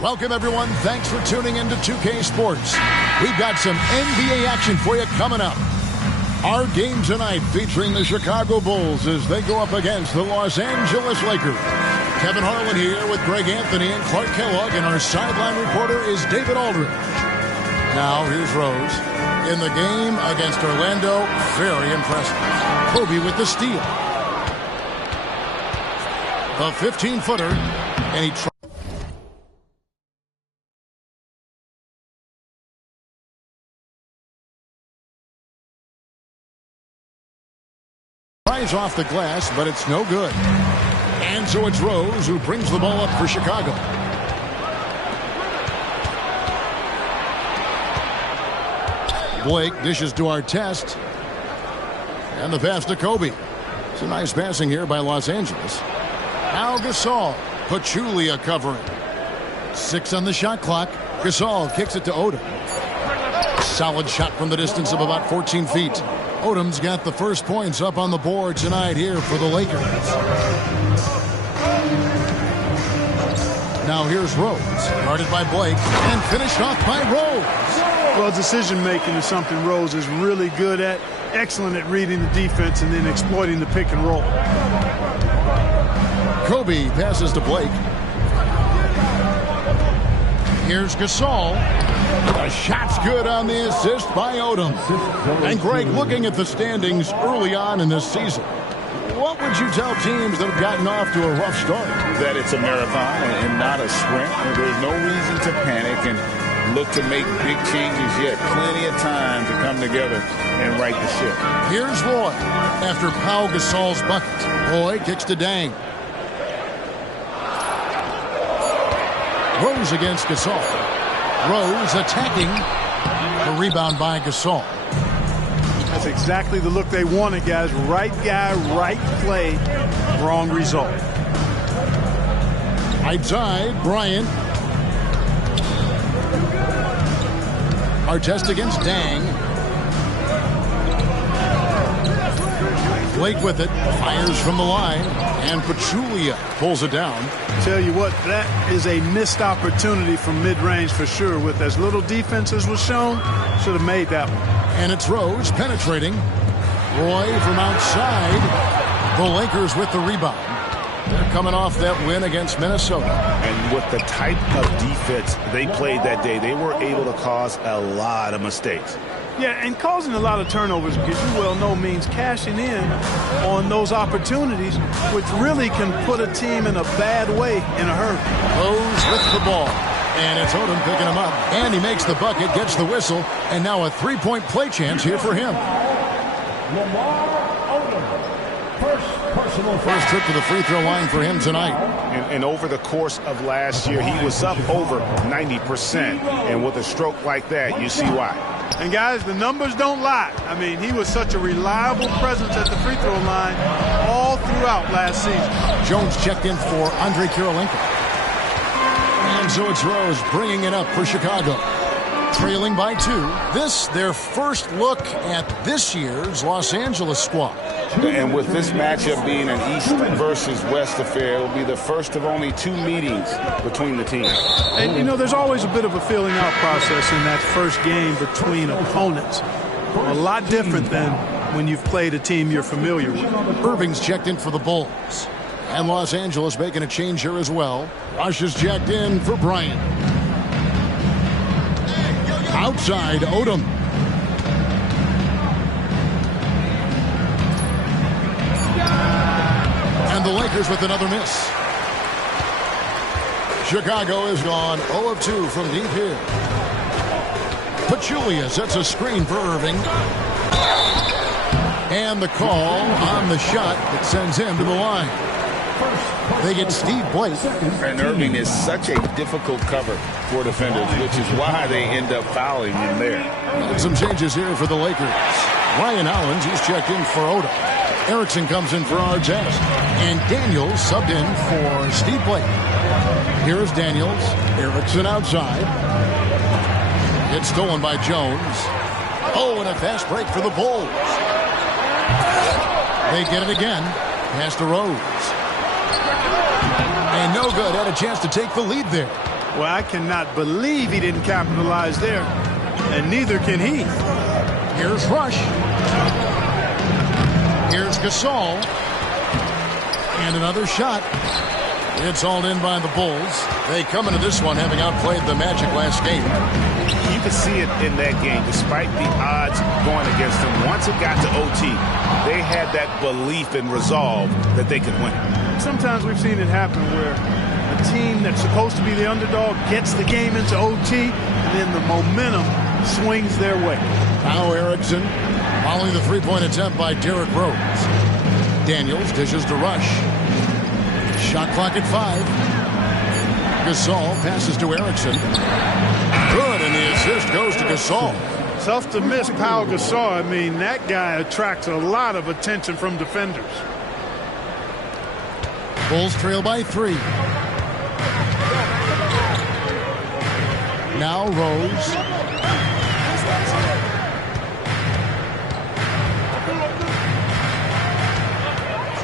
Welcome, everyone. Thanks for tuning in to 2K Sports. We've got some NBA action for you coming up. Our game tonight featuring the Chicago Bulls as they go up against the Los Angeles Lakers. Kevin Harlan here with Greg Anthony and Clark Kellogg, and our sideline reporter is David Aldridge. Now, here's Rose. In the game against Orlando, very impressive. Kobe with the steal. A 15-footer, and he tries off the glass, but it's no good. And so it's Rose who brings the ball up for Chicago. Blake dishes to Artest. And the pass to Kobe. It's a nice passing here by Los Angeles. Now Gasol. Pachulia covering. 6 on the shot clock. Gasol kicks it to Odom. Solid shot from the distance of about 14 feet. Odom's got the first points up on the board tonight here for the Lakers. Now here's Rose. Guarded by Blake and finished off by Rose. Well, decision-making is something Rose is really good at. Excellent at reading the defense and then exploiting the pick and roll. Kobe passes to Blake. Here's Gasol. The shot's good on the assist by Odom. And Greg, looking at the standings early on in this season, what would you tell teams that have gotten off to a rough start? That it's a marathon and not a sprint. There's no reason to panic and look to make big changes yet. Plenty of time to come together and right the ship. Here's Roy after Pau Gasol's bucket. Roy kicks to Dang. Rose against Gasol. Rose attacking. The rebound by Gasol. That's exactly the look they wanted, guys. Right guy, right play, wrong result. Outside, Bryant. Artest against Dang. Blake with it. Fires from the line. And Pachulia pulls it down. Tell you what, that is a missed opportunity from mid-range for sure. With as little defense as was shown, should have made that one. And it's Rose penetrating. Roy from outside. The Lakers with the rebound. They're coming off that win against Minnesota. And with the type of defense they played that day, they were able to cause a lot of mistakes. Yeah, and causing a lot of turnovers, as you well know, means cashing in on those opportunities, which really can put a team in a bad way in a hurry. Rose with the ball. And it's Odom picking him up. And he makes the bucket, gets the whistle, and now a three-point play chance here for him. Lamar Odom. First trip to the free throw line for him tonight. And over the course of last year, he was up over 90%. And with a stroke like that, you see why. And, guys, the numbers don't lie. I mean, he was such a reliable presence at the free throw line all throughout last season. Jones checked in for Andre Kirilenko. And so it's Rose bringing it up for Chicago. Trailing by 2. This, their first look at this year's Los Angeles squad. And with this matchup being an East versus West affair, it will be the first of only 2 meetings between the teams. And, you know, there's always a bit of a filling out process in that first game between opponents. A lot different than when you've played a team you're familiar with. Irving's checked in for the Bulls. And Los Angeles making a change here as well. Rush is checked in for Bryant. Outside, Odom. And the Lakers with another miss. Chicago is gone 0 of 2 from deep here. Pachulia sets a screen for Irving. And the call on the shot that sends him to the line. They get Steve Blake. And Irving is such a difficult cover for defenders, which is why they end up fouling him there. And some changes here for the Lakers. Ryan Allens, he's checked in for Odom. Erickson comes in for Artest. And Daniels subbed in for Steve Blake. Here is Daniels. Erickson outside. It's stolen by Jones. Oh, and a fast break for the Bulls. They get it again. Pass to Rose. And no good. Had a chance to take the lead there. Well, I cannot believe he didn't capitalize there, and neither can he. Here's Rush. Here's Gasol. And another shot. It's hauled in by the Bulls. They come into this one having outplayed the Magic last game. You can see it in that game, despite the odds going against them. Once it got to OT, they had that belief and resolve that they could win. Sometimes we've seen it happen where a team that's supposed to be the underdog gets the game into OT, and then the momentum swings their way. Now Erickson following the three-point attempt by Derrick Rose. Daniels dishes to Rush. Shot clock at 5. Gasol passes to Erickson. Good, and the assist goes to Gasol. Tough to miss Pau Gasol. I mean, that guy attracts a lot of attention from defenders. Bulls trail by 3. Now Rose.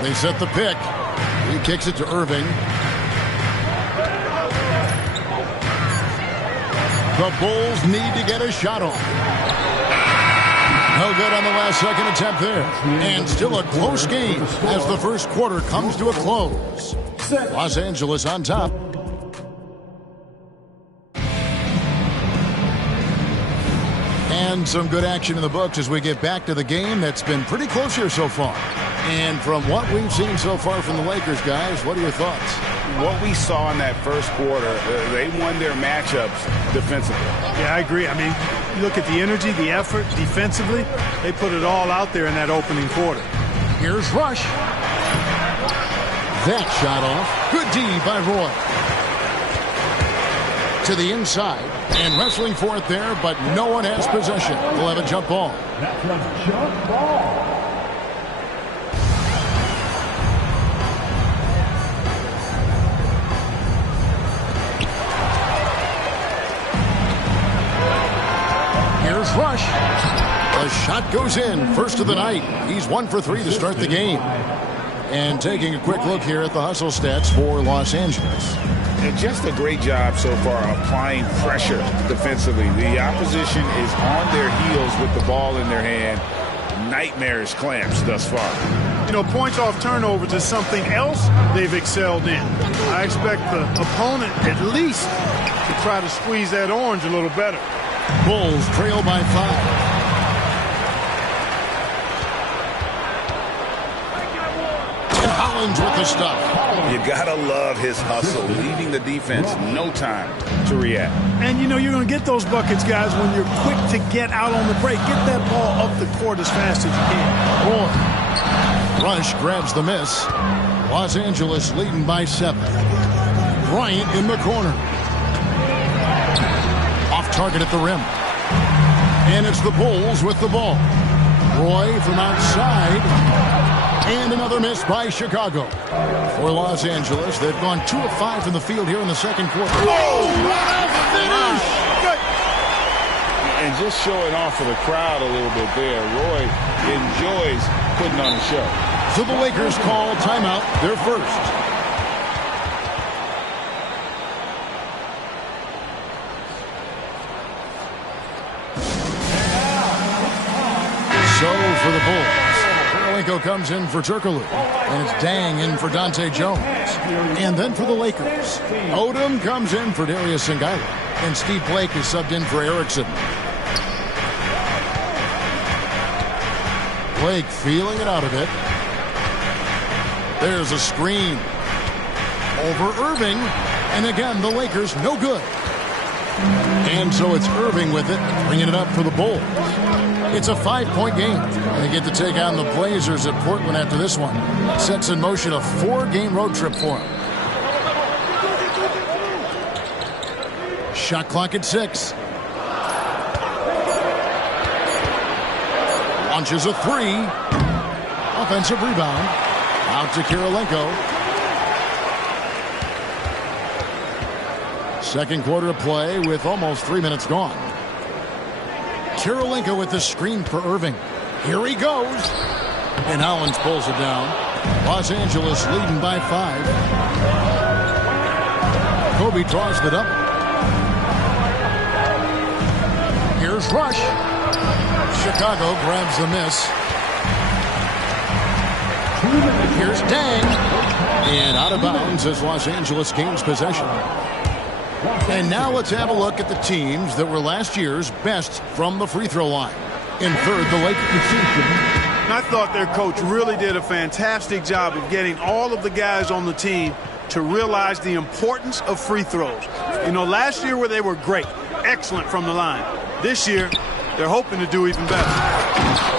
They set the pick. He kicks it to Irving. The Bulls need to get a shot off. No good on the last second attempt there. And still a close game as the first quarter comes to a close. Los Angeles on top. And some good action in the books as we get back to the game that's been pretty close here so far. And from what we've seen so far from the Lakers, guys, what are your thoughts? What we saw in that first quarter, they won their matchups defensively. Yeah, I agree. I mean, you look at the energy, the effort defensively, they put it all out there in that opening quarter. Here's Rush. That shot off. Good D by Roy. To the inside. And wrestling for it there, but no one has possession. We'll have a jump ball. That's a jump ball. Here's Rush. The shot goes in. First of the night. He's 1 for 3 to start the game. And taking a quick look here at the hustle stats for Los Angeles. And just a great job so far applying pressure defensively. The opposition is on their heels with the ball in their hand. Nightmarish clamps thus far. You know, points off turnovers is something else they've excelled in. I expect the opponent at least to try to squeeze that orange a little better. Bulls trail by 5. Collins with the stuff. You gotta love his hustle, leaving the defense no time to react. And you know you're going to get those buckets, guys, when you're quick to get out on the break. Get that ball up the court as fast as you can. Roy. Rush grabs the miss. Los Angeles leading by 7. Bryant in the corner. Off target at the rim. And it's the Bulls with the ball. Roy from outside. And another miss by Chicago. For Los Angeles, they've gone 2 of 5 from the field here in the second quarter. Whoa! What a finish! Good. And just showing off for the crowd a little bit there. Roy enjoys putting on a show. So the Lakers call timeout, their first. So for the Bulls. Kirilenko comes in for Turkoglu, and it's Dang in for Dante Jones. And then for the Lakers, Odom comes in for Darius Singaila, and Steve Blake is subbed in for Erickson. Blake feeling it out of it. There's a screen over Irving, and again the Lakers no good. And so it's Irving with it, bringing it up for the Bulls. It's a 5-point game. They get to take on the Blazers at Portland after this one. Sets in motion a 4-game road trip for them. Shot clock at 6. Launches a 3. Offensive rebound. Out to Kirilenko. Second quarter of play with almost 3 minutes gone. Kirilenko with the screen for Irving. Here he goes. And Hollins pulls it down. Los Angeles leading by 5. Kobe draws the double. Reverse rush. Chicago grabs the miss. Here's Dang. And out of bounds as Los Angeles gains possession. And now let's have a look at the teams that were last year's best from the free throw line. In third, the Lakers. I thought their coach really did a fantastic job of getting all of the guys on the team to realize the importance of free throws. You know, last year where they were great, excellent from the line. This year, they're hoping to do even better.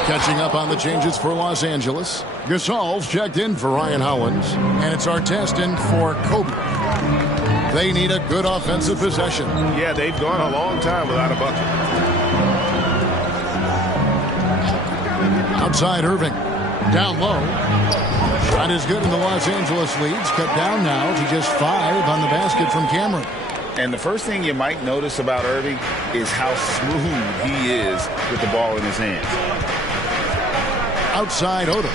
Catching up on the changes for Los Angeles. Gasol's checked in for Ryan Howlands. And it's Artest in for Kobe. They need a good offensive possession. Yeah, they've gone a long time without a bucket. Outside Irving. Down low. Shot is good in the Los Angeles leads. Cut down now to just 5 on the basket from Cameron. And the first thing you might notice about Irving is how smooth he is with the ball in his hands. Outside Odom.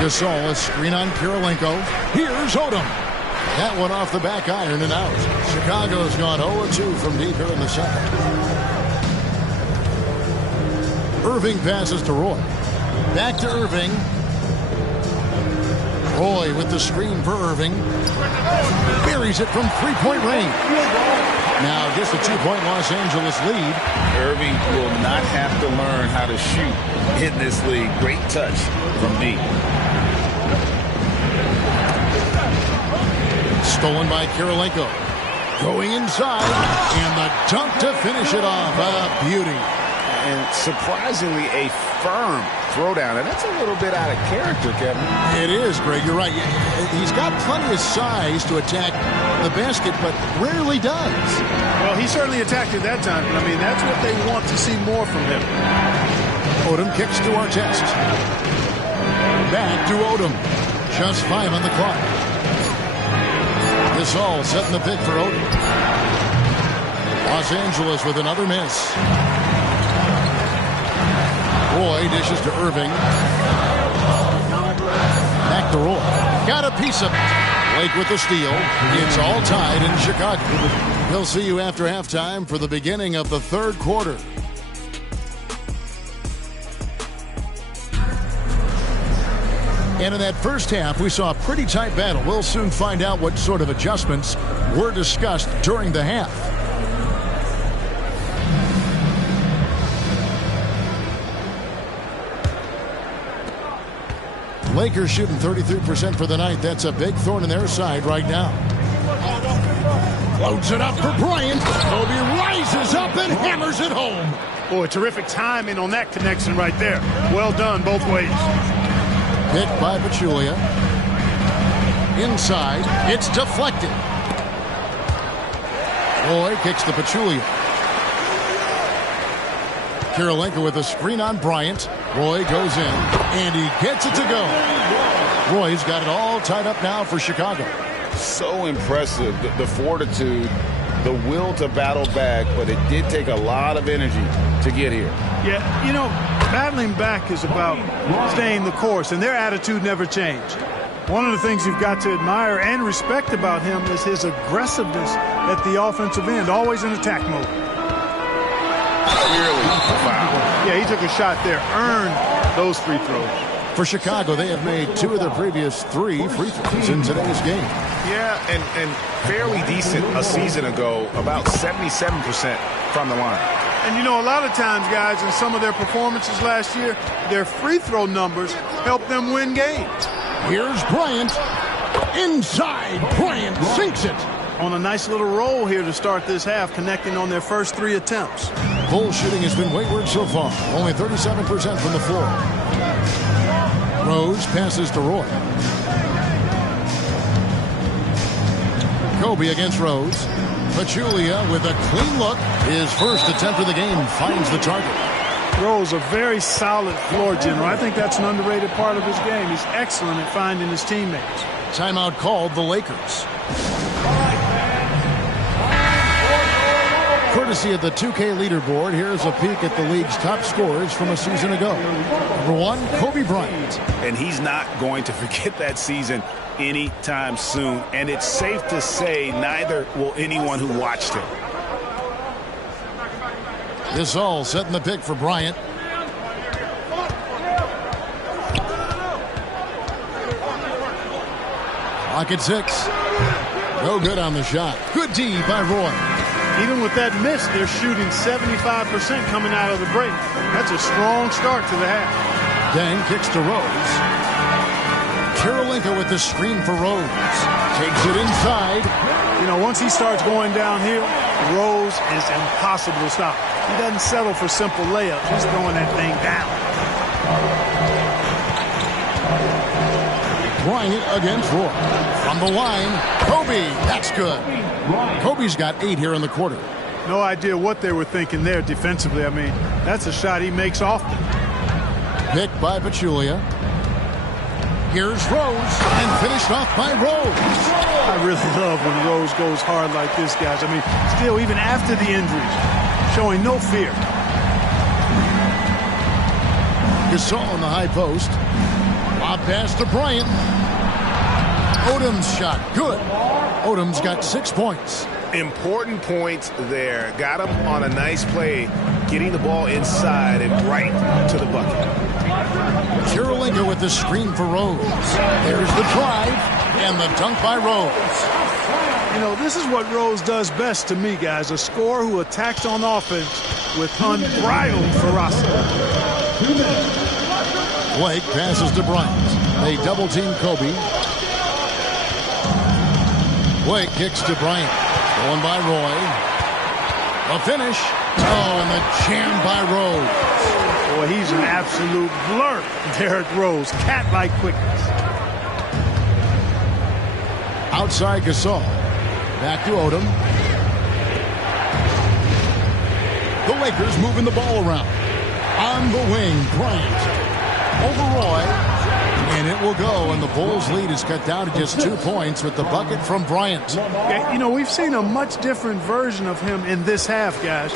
Gasol, a screen on Kirilenko. Here's Odom. That one off the back iron and out. Chicago's gone 0-2 from deep here in the second. Irving passes to Roy. Back to Irving. Roy with the screen for Irving. Buries it from three-point range. Now just a 2-point Los Angeles lead. Irving will not have to learn how to shoot in this league. Great touch from deep. Stolen by Kirilenko. Going inside. And the dunk to finish it off. A beauty. And surprisingly, a firm throwdown. And that's a little bit out of character, Kevin. It is, Greg. You're right. He's got plenty of size to attack the basket, but rarely does. Well, he certainly attacked it that time. I mean, that's what they want to see more from him. Odom kicks to Artest. Back to Odom. Just 5 on the clock. Gasol setting the pick for Odom. Los Angeles with another miss. Roy dishes to Irving. Back to Roy. Got a piece of it. Blake with the steal. It's all tied in Chicago. We'll see you after halftime for the beginning of the third quarter. And in that first half, we saw a pretty tight battle. We'll soon find out what sort of adjustments were discussed during the half. Lakers shooting 33% for the night. That's a big thorn in their side right now. Loads it up for Bryant. Kobe rises up and hammers it home. Boy, terrific timing on that connection right there. Well done both ways. Hit by Pachulia. Inside. It's deflected. Roy kicks to Pachulia. Kirilenko with a screen on Bryant. Roy goes in, and he gets it to go. Roy's got it all tied up now for Chicago. So impressive, the fortitude, the will to battle back, but it did take a lot of energy to get here. Yeah, you know, battling back is about staying the course, and their attitude never changed. One of the things you've got to admire and respect about him is his aggressiveness at the offensive end, always in attack mode. Clearly a foul. Yeah, he took a shot there, earned those free throws. For Chicago, they have made 2 of their previous 3 free throws in today's game. Yeah, and fairly decent a season ago, about 77% from the line. And, you know, a lot of times, guys, in some of their performances last year, their free throw numbers helped them win games. Here's Bryant. Inside, Bryant sinks it. On a nice little roll here to start this half, connecting on their first 3 attempts. Bull shooting has been wayward so far. Only 37% from the floor. Rose passes to Roy. Kobe against Rose. Pachulia with a clean look. His first attempt of the game finds the target. Rose, a very solid floor general. I think that's an underrated part of his game. He's excellent at finding his teammates. Timeout called the Lakers. Courtesy of the 2K leaderboard, here's a peek at the league's top scorers from a season ago. Number 1, Kobe Bryant. And he's not going to forget that season anytime soon. And it's safe to say neither will anyone who watched him. Gasol setting the pick for Bryant. Clock at 6. No good on the shot. Good D by Roy. Even with that miss, they're shooting 75% coming out of the break. That's a strong start to the half. Deng kicks to Rose. Kirilenko with the screen for Rose. Takes it inside. You know, once he starts going downhill, Rose is impossible to stop. He doesn't settle for simple layups. He's throwing that thing down. Bryant against Roy. From the line, Kobe. That's good. Kobe's got 8 here in the quarter. No idea what they were thinking there defensively. I mean, that's a shot he makes often. Picked by Pachulia. Here's Rose, and finished off by Rose. I really love when Rose goes hard like this, guys. I mean, still, even after the injuries, showing no fear. Gasol in the high post. Lob pass to Bryant. Odom's shot, good. Odom's got 6 points. Important points there. Got him on a nice play, getting the ball inside and right to the bucket. Kirilenko with the screen for Rose. There's the drive and the dunk by Rose. You know, this is what Rose does best to me, guys. A scorer who attacks on offense with unbridled ferocity. Blake passes to Bryant. They double-team Kobe. Blake kicks to Bryant. Going by Roy. A finish. Oh, and the jam by Rose. Boy, he's an absolute blur. Derrick Rose, cat-like quickness. Outside Gasol. Back to Odom. The Lakers moving the ball around. On the wing, Bryant. Over Roy. And it will go, and the Bulls' lead is cut down to just 2 points with the bucket from Bryant. Okay, you know, we've seen a much different version of him in this half, guys.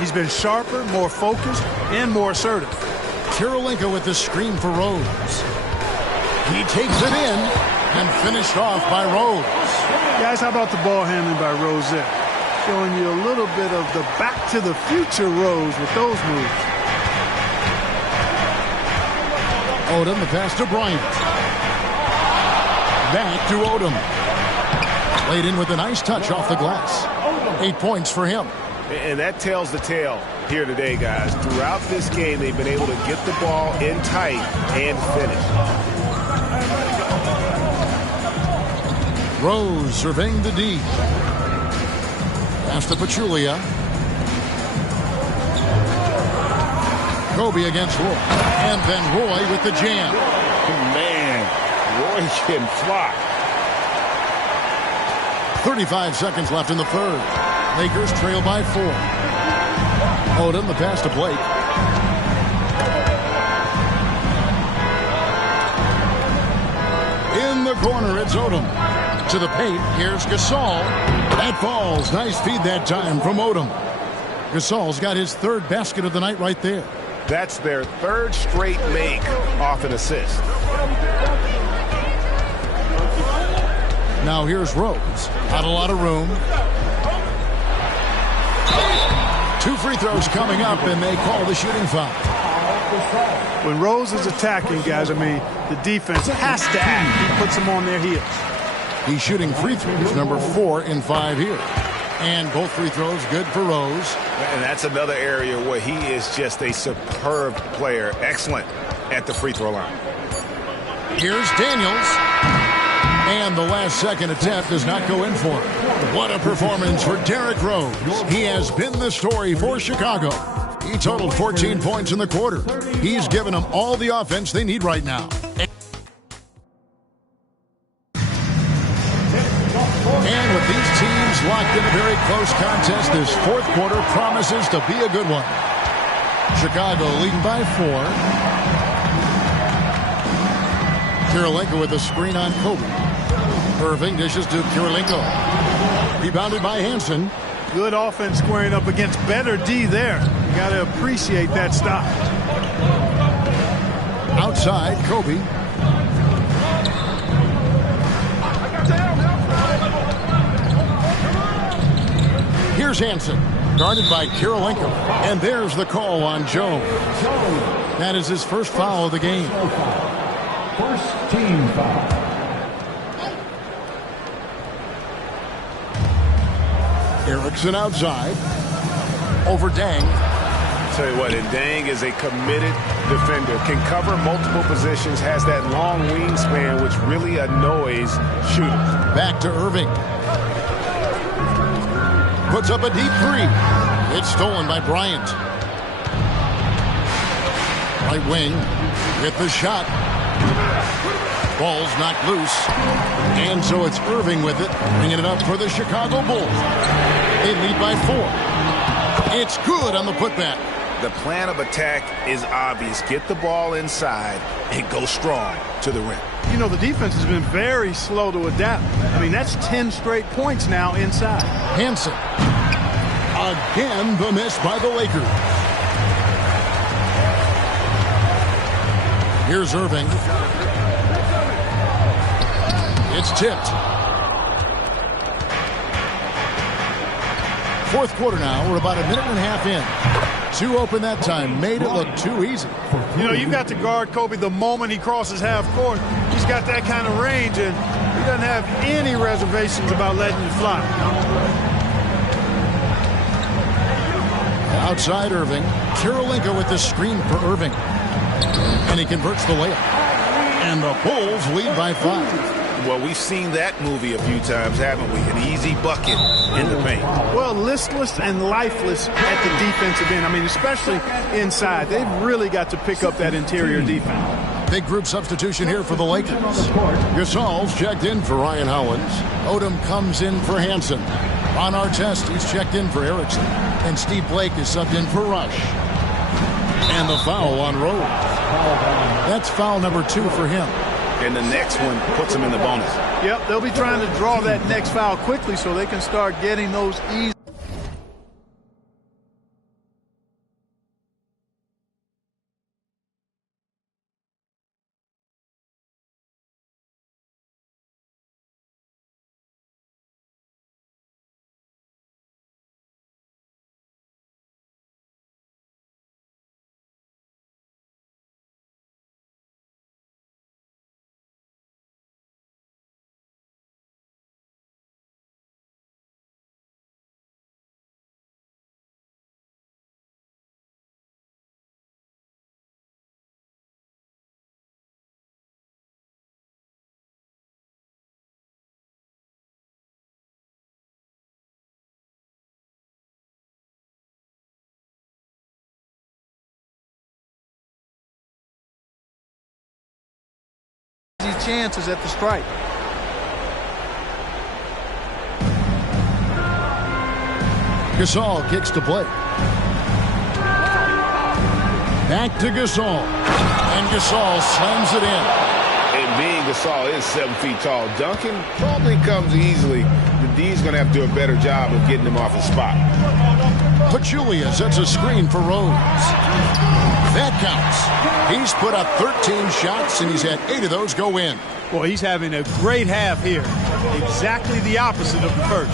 He's been sharper, more focused, and more assertive. Kirilenko with the screen for Rose. He takes it in and finished off by Rose. Guys, how about the ball handling by Rose there? Showing you a little bit of the back-to-the-future Rose with those moves. Odom, the pass to Bryant. Back to Odom. Laid in with a nice touch off the glass. 8 points for him. And that tells the tale here today, guys. Throughout this game, they've been able to get the ball in tight and finish. Rose surveying the D. Pass to Pachulia. Kobe against Roy. And then Roy with the jam. Man, Roy can fly. 35 seconds left in the third. Lakers trail by 4. Odom, the pass to Blake. In the corner, it's Odom. To the paint, here's Gasol. That falls. Nice feed that time from Odom. Gasol's got his 3rd basket of the night right there. That's their 3rd straight make off an assist. Now here's Rose. Not a lot of room. 2 free throws coming up, and they call the shooting foul. When Rose is attacking, guys, I mean, the defense has to act. He puts them on their heels. He's shooting free throws, number 4 in 5 here. And both free throws good for Rose. And that's another area where he is just a superb player. Excellent at the free throw line. Here's Daniels. And the last second attempt does not go in for him. What a performance for Derrick Rose. He has been the story for Chicago. He totaled 14 points in the quarter. He's given them all the offense they need right now. And with these teams locked in a very close contest, this 4th quarter promises to be a good one. Chicago leading by 4. Kirilenko with a screen on Kobe. Irving dishes to Kirilenko. Rebounded by Hansen. Good offense squaring up against better D there. You got to appreciate that stop. Outside, Kobe. Here's Hansen, guarded by Kirilenko. And there's the call on Jones. That is his first foul of the game. First team foul. Erickson outside. Over Dang. Tell you what, and Dang is a committed defender. Can cover multiple positions, has that long wingspan, which really annoys shooters. Back to Irving. Puts up a deep three. It's stolen by Bryant. Right wing with the shot. Ball's knocked loose. And so it's Irving with it, bringing it up for the Chicago Bulls. They lead by 4. It's good on the putback. The plan of attack is obvious. Get the ball inside and go strong to the rim. You know, the defense has been very slow to adapt. I mean, that's 10 straight points now inside. Hansen. Again, the miss by the Lakers. Here's Irving. It's tipped. Fourth quarter now. We're about a minute and a half in. 2 open that time. Made it look too easy. You know, you've got to guard Kobe the moment he crosses half court. He's got that kind of range, and he doesn't have any reservations about letting it fly. Outside Irving. Kirilenko with the screen for Irving. And he converts the layup. And the Bulls lead by 5. Well, we've seen that movie a few times, haven't we? An easy bucket in the paint. Well, listless and lifeless at the defensive end. I mean, especially inside. They've really got to pick up that interior defense. Big group substitution here for the Lakers. Gasol's checked in for Ryan Howlands. Odom comes in for Hansen. On our test, he's checked in for Erickson. And Steve Blake is subbed in for Rush. And the foul on Rose. That's foul number 2 for him. And the next one puts him in the bonus. Yep, they'll be trying to draw that next foul quickly so they can start getting those easy. Chances at the stripe. Gasol kicks to Blake. Back to Gasol. And Gasol slams it in. And being Gasol is 7 feet tall. Duncan probably comes easily. The D's going to have to do a better job of getting him off his spot. Pachulia sets a screen for Rose. That counts. He's put up 13 shots, and he's had 8 of those go in. Boy, he's having a great half here. Exactly the opposite of the first.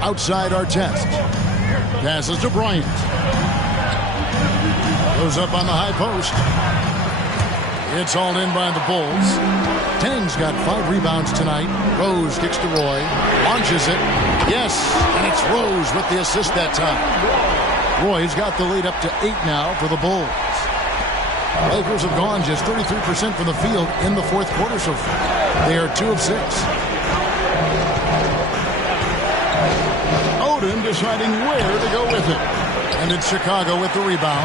Outside our test. Passes to Bryant. Goes up on the high post. It's hauled in by the Bulls. Tang's got 5 rebounds tonight. Rose kicks to Roy. Launches it. Yes, and it's Rose with the assist that time. Roy's got the lead up to 8 now for the Bulls. Lakers have gone just 33% from the field in the fourth quarter so far. They are 2 of 6. Odom deciding where to go with it. And it's Chicago with the rebound.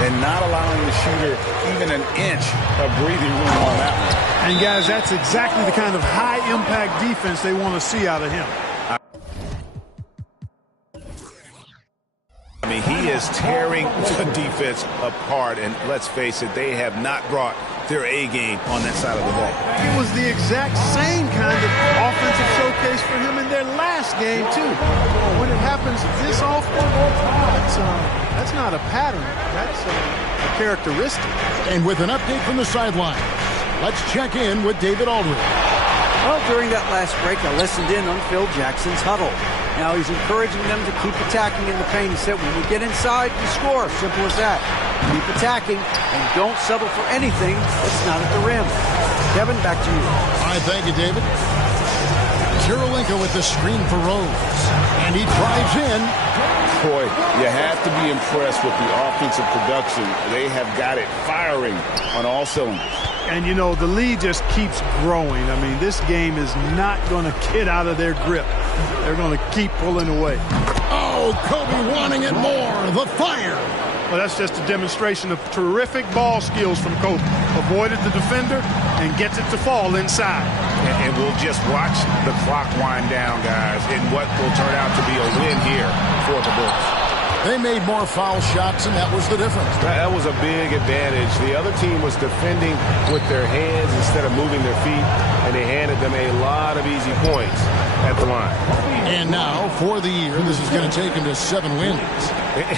And not allowing the shooter even an inch of breathing room on that one. And guys, that's exactly the kind of high-impact defense they want to see out of him. I mean, he is tearing the defense apart, and let's face it, they have not brought their A game on that side of the ball. It was the exact same kind of offensive showcase for him in their last last game, too. When it happens this often, that's not a pattern. That's a characteristic. And with an update from the sideline, let's check in with David Aldridge. Well, during that last break, I listened in on Phil Jackson's huddle. Now he's encouraging them to keep attacking in the paint. He said, when we get inside, we score. Simple as that. Keep attacking and don't settle for anything that's not at the rim. Kevin, back to you. All right, thank you, David. Kirilenko with the screen for Rose. And he drives in. Boy, you have to be impressed with the offensive production. They have got it firing on all cylinders. And, you know, the lead just keeps growing. I mean, this game is not going to get out of their grip. They're going to keep pulling away. Oh, Kobe wanting it more. The fire. Well, that's just a demonstration of terrific ball skills from Kobe. Avoided the defender and gets it to fall inside. And we'll just watch the clock wind down, guys, in what will turn out to be a win here for the Bulls. They made more foul shots, and that was the difference. That was a big advantage. The other team was defending with their hands instead of moving their feet, and they handed them a lot of easy points at the line. And now, for the year, this is going to take them to 7 wins.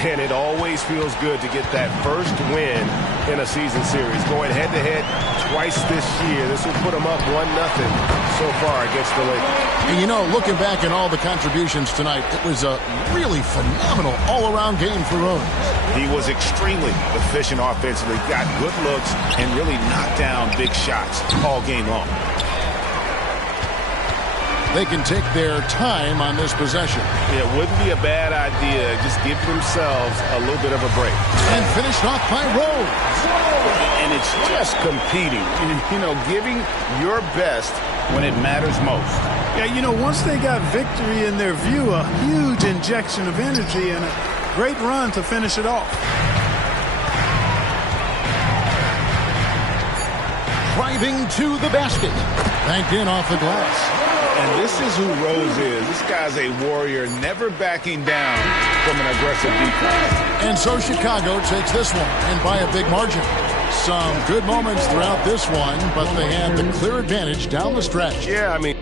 And it always feels good to get that first win in a season series. Going head-to-head twice this year. This will put them up 1-0 so far against the Lakers. And, you know, looking back at all the contributions tonight, it was a really phenomenal all-around game for Rose. He was extremely efficient offensively, got good looks, and really knocked down big shots all game long. They can take their time on this possession. It wouldn't be a bad idea. Just give themselves a little bit of a break. And finished off by Rose. And it's just competing, you know, giving your best when it matters most. Yeah, you know, once they got victory in their view, a huge injection of energy and a great run to finish it off. Driving to the basket. Banked in off the glass. And this is who Rose is. This guy's a warrior, never backing down from an aggressive defense. And so Chicago takes this one, and by a big margin. Some good moments throughout this one, but they had the clear advantage down the stretch. Yeah, I mean,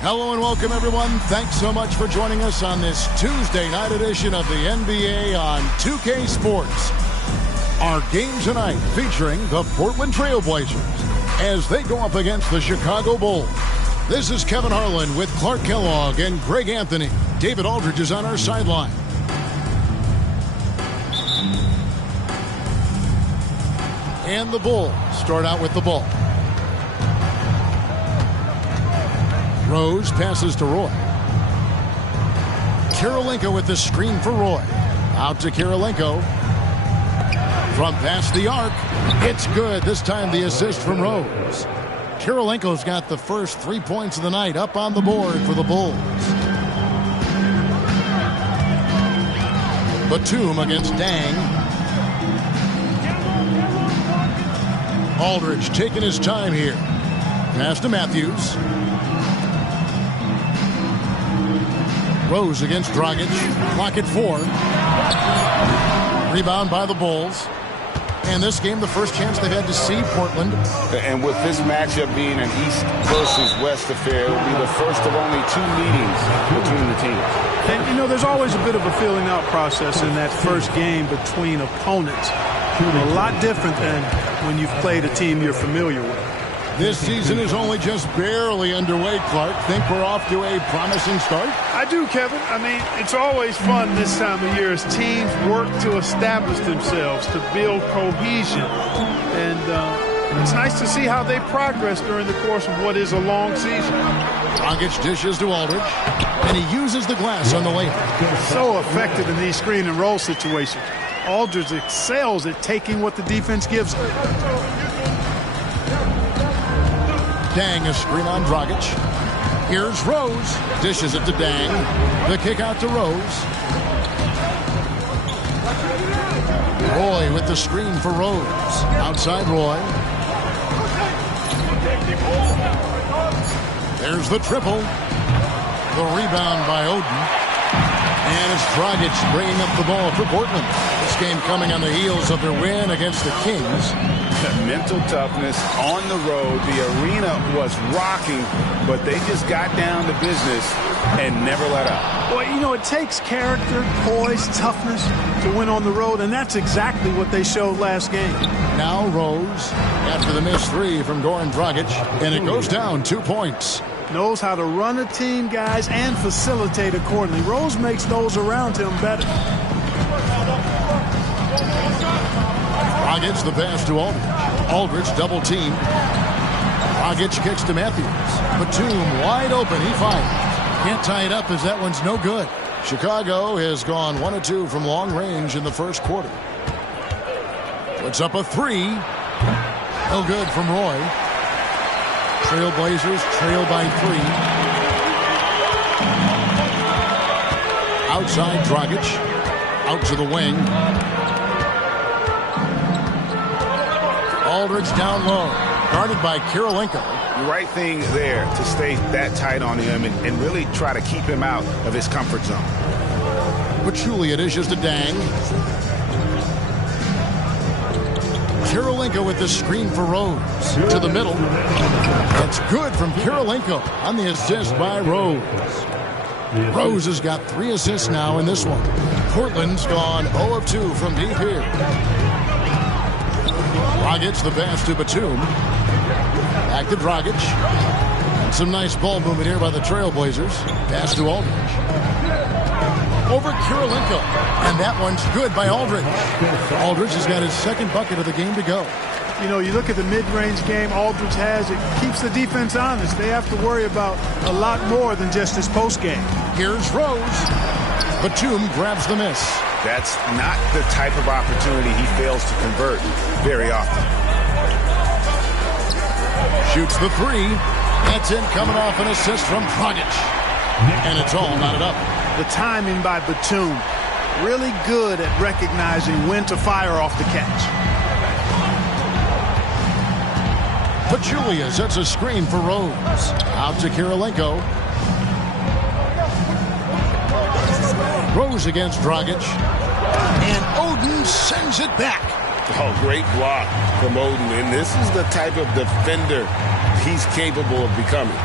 Hello and welcome, everyone. Thanks so much for joining us on this Tuesday night edition of the NBA on 2K Sports. Our game tonight featuring the Portland Trail Blazers as they go up against the Chicago Bulls. This is Kevin Harlan with Clark Kellogg and Greg Anthony. David Aldridge is on our sideline. And the Bulls start out with the ball. Rose passes to Roy. Kirilenko with the screen for Roy. Out to Kirilenko. From past the arc. It's good. This time the assist from Rose. Kirilenko's got the first 3 points of the night up on the board for the Bulls. Batum against Dang. Aldridge taking his time here. Pass to Matthews. Rose against Dragic. Clock at 4. Rebound by the Bulls. And this game, the first chance they've had to see Portland. And with this matchup being an East versus West affair, it will be the first of only 2 meetings between the teams. And, you know, there's always a bit of a filling out process in that first game between opponents. A lot different than when you've played a team you're familiar with. This season is only just barely underway, Clark. Think we're off to a promising start? I do, Kevin. I mean, it's always fun this time of year as teams work to establish themselves, to build cohesion. And it's nice to see how they progress during the course of what is a long season. Dragic dishes to Aldridge, and he uses the glass on the layup. So effective in these screen and roll situations. Aldridge excels at taking what the defense gives him. Dang, a screen on Dragic. Here's Rose. Dishes it to Dang. The kick out to Rose. Roy with the screen for Rose. Outside Roy. There's the triple. The rebound by Oden. And it's Dragic bringing up the ball for Portland. This game coming on the heels of their win against the Kings. Mental toughness on the road. The arena was rocking, but they just got down to business and never let up. Well, you know, it takes character, poise, toughness to win on the road, and that's exactly what they showed last game. Now Rose after the missed 3 from Goran Dragic, and it goes down 2 points. Knows how to run a team, guys, and facilitate accordingly. Rose makes those around him better. Dragic the pass to Aldridge. Aldridge double team. Dragic kicks to Matthews. Batum wide open. He fires. Can't tie it up as that one's no good. Chicago has gone 1 of 2 from long range in the first quarter. Puts up a 3. No good from Roy. Trail Blazers trail by 3. Outside Dragic. Out to the wing. Aldridge down low. Guarded by Kirilenko. The right thing there to stay that tight on him and really try to keep him out of his comfort zone. Pachulia dishes to Dang. Kirilenko with the screen for Rose. To the middle. That's good from Kirilenko on the assist by Rose. Rose has got 3 assists now in this one. Portland's gone 0 of 2 from deep here. Dragic the pass to Batum. Back to Dragic. And some nice ball movement here by the Trailblazers. Pass to Aldridge. Over Kirilenko. And that one's good by Aldridge. Aldridge has got his second bucket of the game to go. You know, you look at the mid-range game Aldridge has, it keeps the defense honest. They have to worry about a lot more than just his post game. Here's Rose. Batum grabs the miss. That's not the type of opportunity he fails to convert very often. Shoots the 3. That's in, coming off an assist from Dragic. And it's all knotted up. The timing by Batum, really good at recognizing when to fire off the catch. Pachulia sets a screen for Rose. Out to Kirilenko. Rose against Dragic. And Oden sends it back. Oh, great block from Oden. And this is the type of defender he's capable of becoming.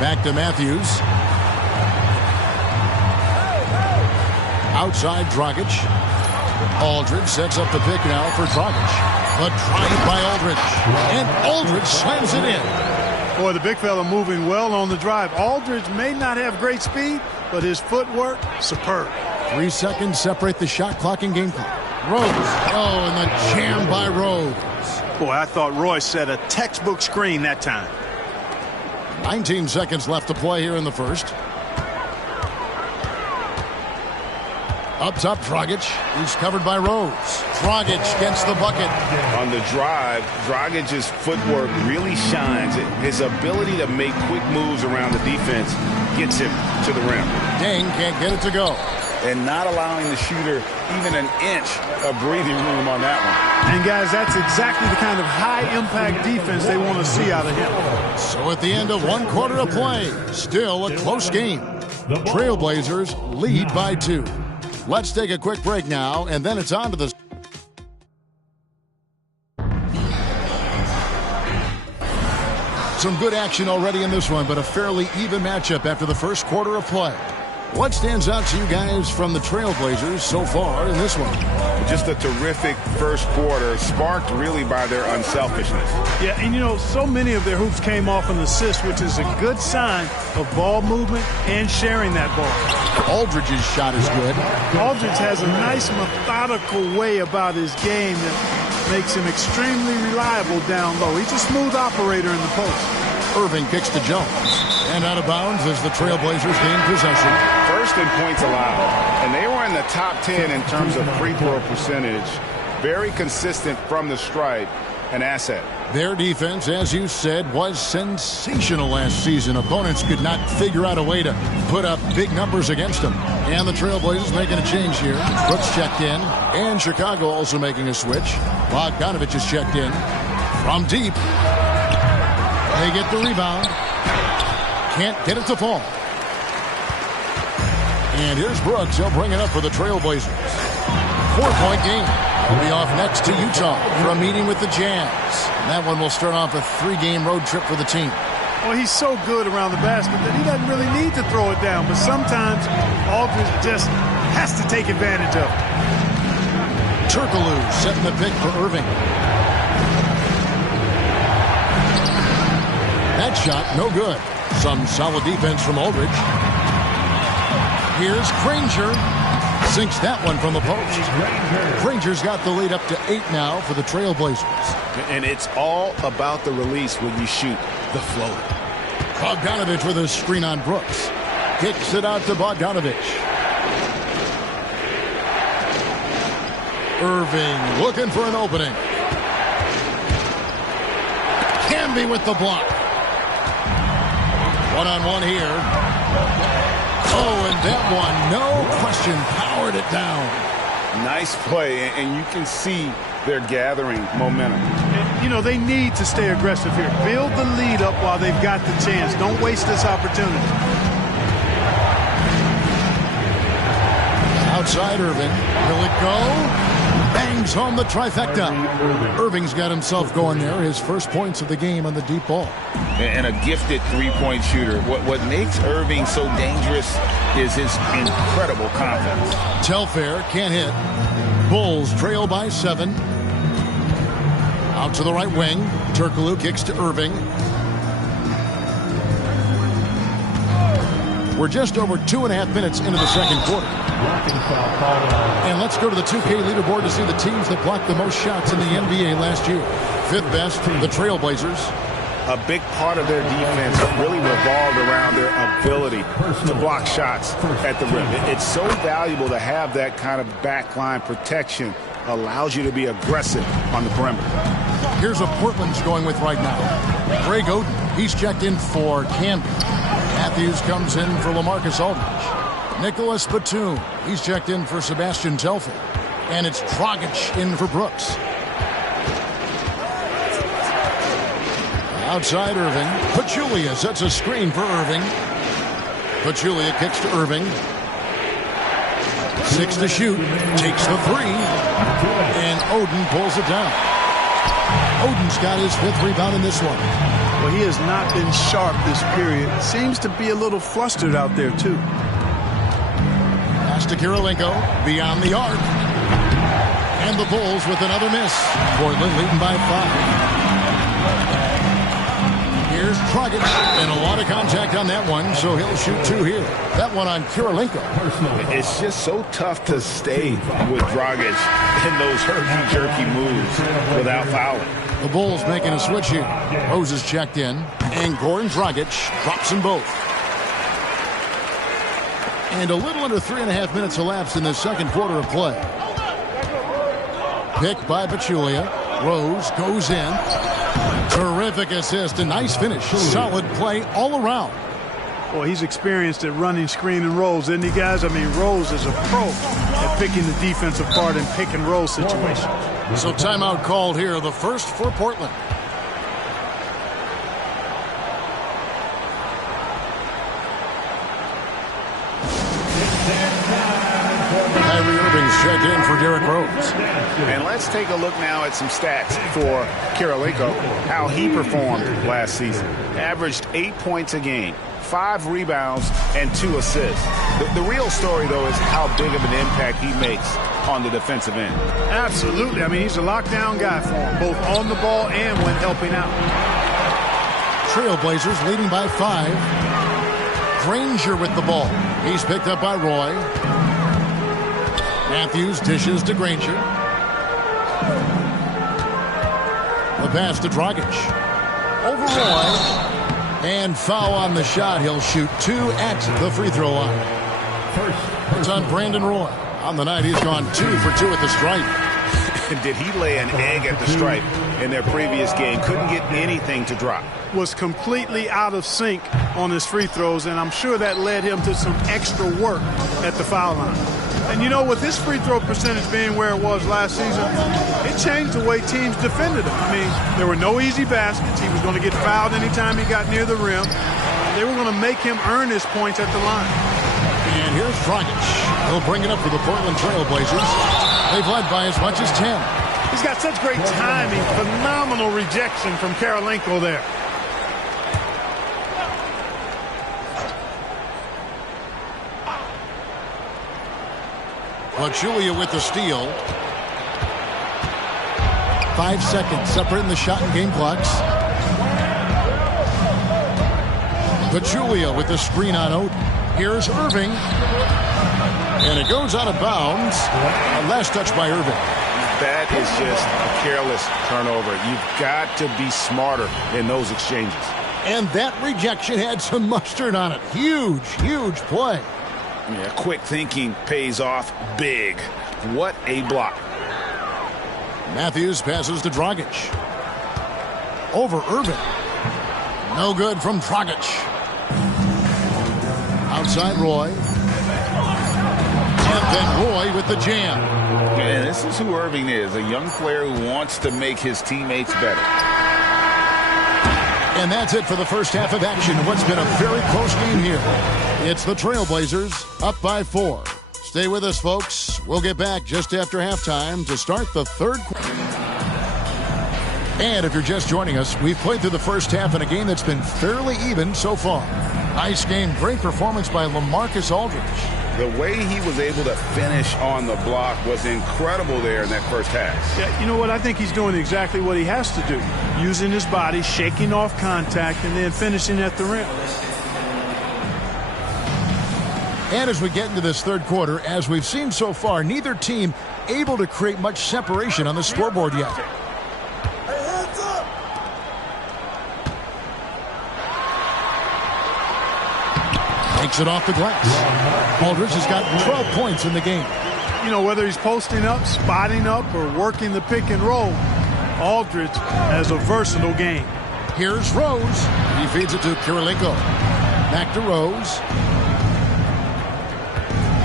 Back to Matthews. Outside Dragic. Aldridge sets up the pick now for Dragic. The drive by Aldridge. And Aldridge slams it in. Boy, the big fella moving well on the drive. Aldridge may not have great speed, but his footwork, superb. 3 seconds separate the shot clock and game clock. Rose. Oh, and the jam by Rose. Boy, I thought Royce set a textbook screen that time. 19 seconds left to play here in the first. Up top, Dragic. He's covered by Rose. Dragic gets the bucket. On the drive, Dragic's footwork really shines. His ability to make quick moves around the defense gets him to the rim. Deng can't get it to go. And not allowing the shooter even an inch of breathing room on that one. And, guys, that's exactly the kind of high-impact defense they want to see out of him. So at the end of 1 quarter of play, still a close game. Trailblazers lead by 2. Let's take a quick break now, and then it's on to the... Some good action already in this one, but a fairly even matchup after the first quarter of play. What stands out to you guys from the Trailblazers so far in this one? Just a terrific first quarter, sparked really by their unselfishness. Yeah, and you know, so many of their hoops came off an assist, which is a good sign of ball movement and sharing that ball. Aldridge's shot is good. Aldridge has a nice methodical way about his game that makes him extremely reliable down low. He's a smooth operator in the post. Irving kicks to Jones. And out of bounds as the Trailblazers gain possession. First in points allowed. And they were in the top 10 in terms of free throw percentage. Very consistent from the stripe. An asset. Their defense, as you said, was sensational last season. Opponents could not figure out a way to put up big numbers against them. And the Trailblazers making a change here. Brooks checked in. And Chicago also making a switch. Bogdanovich is checked in. From deep. They get the rebound. Can't get it to fall. And here's Brooks. He'll bring it up for the Trailblazers. 4-point game. He'll be off next to Utah for a meeting with the Jazz. And that one will start off a 3-game road trip for the team. Well, he's so good around the basket that he doesn't really need to throw it down. But sometimes Aldridge just has to take advantage of it. Turkoglu setting the pick for Irving. That shot, no good. Some solid defense from Aldridge. Here's Granger. Sinks that one from the post. Granger's got the lead up to 8 now for the Trailblazers. And it's all about the release when you shoot the floater. Bogdanovich with a screen on Brooks. Kicks it out to Bogdanovich. Irving looking for an opening. Camby with the block. One-on-one here. Oh, and that one, no question, powered it down. Nice play, and you can see they're gathering momentum. And, you know, they need to stay aggressive here. Build the lead up while they've got the chance. Don't waste this opportunity. Outside Irving. Will it go? Bangs home the trifecta. Irving's got himself going there. His first points of the game on the deep ball. And a gifted three-point shooter. What makes Irving so dangerous is his incredible confidence. Telfair can't hit. Bulls trail by 7. Out to the right wing. Turkoglu kicks to Irving. We're just over 2.5 minutes into the second quarter. And let's go to the 2K leaderboard to see the teams that blocked the most shots in the NBA last year. 5th best, the Trailblazers. A big part of their defense really revolved around their ability to block shots at the rim. It's so valuable to have that kind of backline protection. Allows you to be aggressive on the perimeter. Here's what Portland's going with right now. Greg Oden, he's checked in for Camby. Matthews comes in for LaMarcus Aldridge. Nicholas Batum, he's checked in for Sebastian Telfair. And it's Dragic in for Brooks. Outside Irving. Pachulia sets a screen for Irving. Pachulia kicks to Irving. 6 to shoot. Takes the 3. And Oden pulls it down. Oden's got his 5th rebound in this one. Well, he has not been sharp this period. Seems to be a little flustered out there, too. Pass to Kirilenko, beyond the arc. And the Bulls with another miss. Portland leading by 5. Here's Dragic, and a lot of contact on that one, so he'll shoot 2 here. That one on Kirilenko. It's just so tough to stay with Dragic in those herky-jerky moves without fouling. The Bulls making a switch here. Rose is checked in, and Goran Dragic drops them both. And a little under 3.5 minutes elapsed in the second quarter of play. Picked by Pachulia. Rose goes in. Terrific assist, a nice finish. Solid play all around. Well, he's experienced at running screen and rolls, isn't he, guys? I mean, Rose is a pro at picking the defensive part in pick and roll situations. So timeout called here, the first for Portland. Kyrie Irving's checked in for Derrick Rose. And let's take a look now at some stats for Kirilenko, how he performed last season. Averaged 8 points a game, 5 rebounds, and 2 assists. The real story, though, is how big of an impact he makes on the defensive end. Absolutely. I mean, he's a lockdown guy for him, both on the ball and when helping out. Trailblazers leading by 5. Granger with the ball. He's picked up by Roy. Matthews dishes to Granger. The pass to Dragic. Over Roy. And foul on the shot. He'll shoot 2 at the free throw line. It's on Brandon Roy. On the night, he's gone 2 for 2 at the stripe. Did he lay an egg at the stripe in their previous game? Couldn't get anything to drop. Was completely out of sync on his free throws, and I'm sure that led him to some extra work at the foul line. And, you know, with his free throw percentage being where it was last season, it changed the way teams defended him. I mean, there were no easy baskets. He was going to get fouled anytime he got near the rim. They were going to make him earn his points at the line. And here's Dragic. He'll bring it up for the Portland Trailblazers. They've led by as much as 10. He's got such great timing. Phenomenal rejection from Kirilenko there. Pachulia with the steal. 5 seconds separating the shot and game clocks. Pachulia with the screen on Oden. Here's Irving. And it goes out of bounds. Last touch by Irving. That is just a careless turnover. You've got to be smarter in those exchanges. And that rejection had some mustard on it. Huge, huge play. Yeah, quick thinking pays off big. What a block. Matthews passes to Dragic. Over Irving. No good from Dragic. Outside Roy. And then Roy with the jam. And this is who Irving is, a young player who wants to make his teammates better. And that's it for the first half of action. What's been a very close game here. It's the Trailblazers up by 4. Stay with us, folks. We'll get back just after halftime to start the third quarter. And if you're just joining us, we've played through the first half in a game that's been fairly even so far. Nice game, great performance by LaMarcus Aldridge. The way he was able to finish on the block was incredible there in that first half. Yeah, you know what? I think he's doing exactly what he has to do. Using his body, shaking off contact, and then finishing at the rim. And as we get into this third quarter, as we've seen so far, neither team able to create much separation on the scoreboard yet. Takes it off the glass. Aldridge has got 12 points in the game. You know, whether he's posting up, spotting up, or working the pick and roll, Aldridge has a versatile game. Here's Rose. He feeds it to Kirilenko. Back to Rose.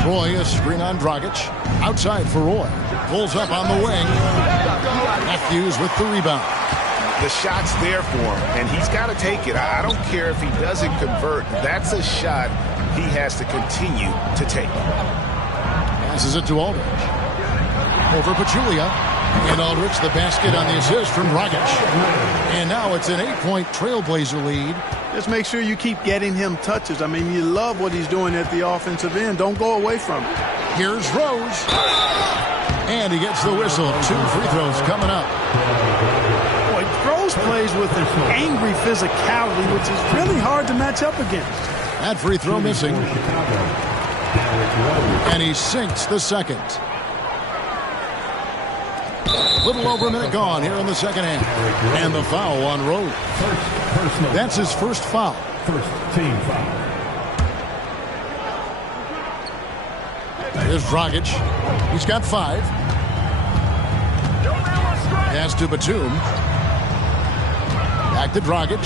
Roy, a screen on Dragic. Outside for Roy. Pulls up on the wing. Matthews with the rebound. The shot's there for him, and he's got to take it. I don't care if he doesn't convert. That's a shot he has to continue to take. Passes it to Aldridge. Over Pachulia. And Aldridge the basket on the assist from Dragic. And now it's an 8-point Trailblazer lead. Just make sure you keep getting him touches. I mean, you love what he's doing at the offensive end. Don't go away from it. Here's Rose. And he gets the whistle. 2 free throws coming up. Boy, Rose plays with an angry physicality, which is really hard to match up against. That free throw missing. And he sinks the second. Little over a minute gone here in the second half. And the foul on Rose. That's his first foul. First team foul. Here's Dragic. He's got 5. Pass to Batum. Back to Dragic.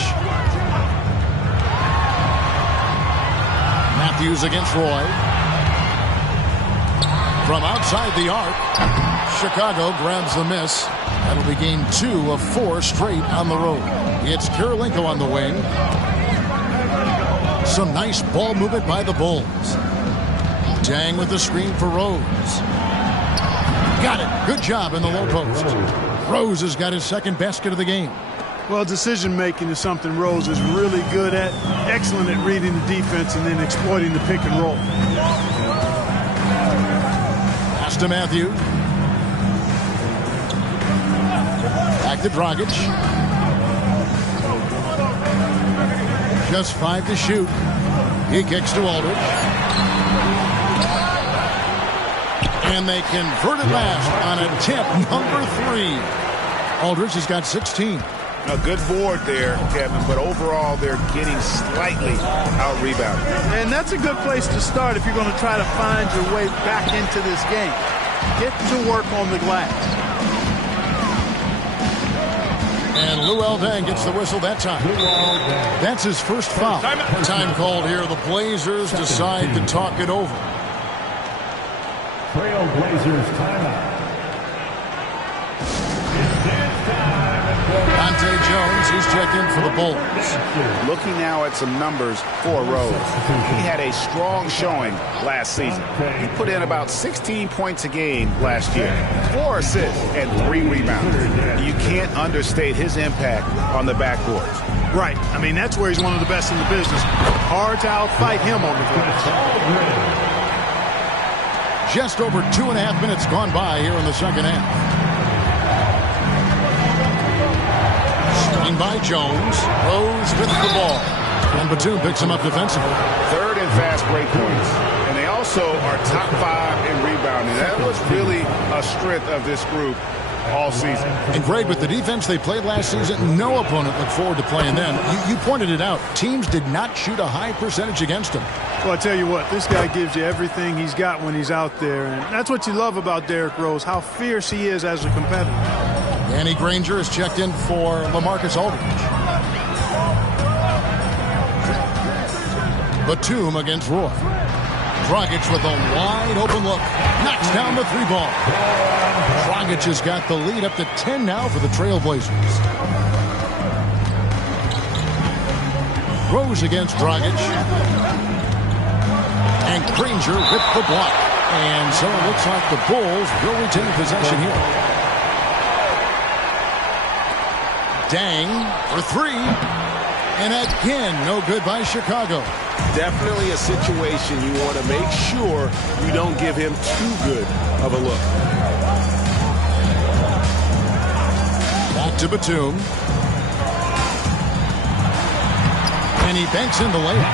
Matthews against Roy. From outside the arc, Chicago grabs the miss. That'll be game 2 of 4 straight on the road. It's Kirilenko on the wing. Some nice ball movement by the Bulls. Dang with the screen for Rose. Got it. Good job in the low post. Rose has got his second basket of the game. Well, decision-making is something Rose is really good at. Excellent at reading the defense and then exploiting the pick and roll. Pass to Matthews. Back to Dragic. Just 5 to shoot. He kicks to Aldridge. And they convert it last on attempt number 3. Aldridge has got 16. A good board there, Kevin, but overall they're getting slightly out-rebounded. And that's a good place to start if you're going to try to find your way back into this game. Get to work on the glass. And Luol Deng gets the whistle that time. That's his first foul. Time called here. The Blazers decide to talk it over. Trailblazers timeout. Dante Jones, he's checked in for the Bulls. Looking now at some numbers for Rose. He had a strong showing last season. He put in about 16 points a game last year, 4 assists and 3 rebounds. You can't understate his impact on the backcourt. Right. I mean, that's where he's one of the best in the business. Hard to outfight him on the glass. Just over 2.5 minutes gone by here in the second half. By Jones. Rose with the ball. And Batum picks him up defensively. 3rd in fast break points. And they also are top 5 in rebounding. That was really a strength of this group all season. And Greg, with the defense they played last season, no opponent looked forward to playing them. You pointed it out. Teams did not shoot a high percentage against him. Well, I tell you what, this guy gives you everything he's got when he's out there. And that's what you love about Derrick Rose, how fierce he is as a competitor. Danny Granger is checked in for LaMarcus Aldridge. Batum against Roy. Dragic with a wide open look. Knocks down the 3-ball. Dragic has got the lead up to 10 now for the Trailblazers. Rose against Dragic. And Granger with the block. And so it looks like the Bulls will retain possession here. Deng for 3. And again, no good by Chicago. Definitely a situation you want to make sure you don't give him too good of a look. Back to Batum. And he banks in the layup.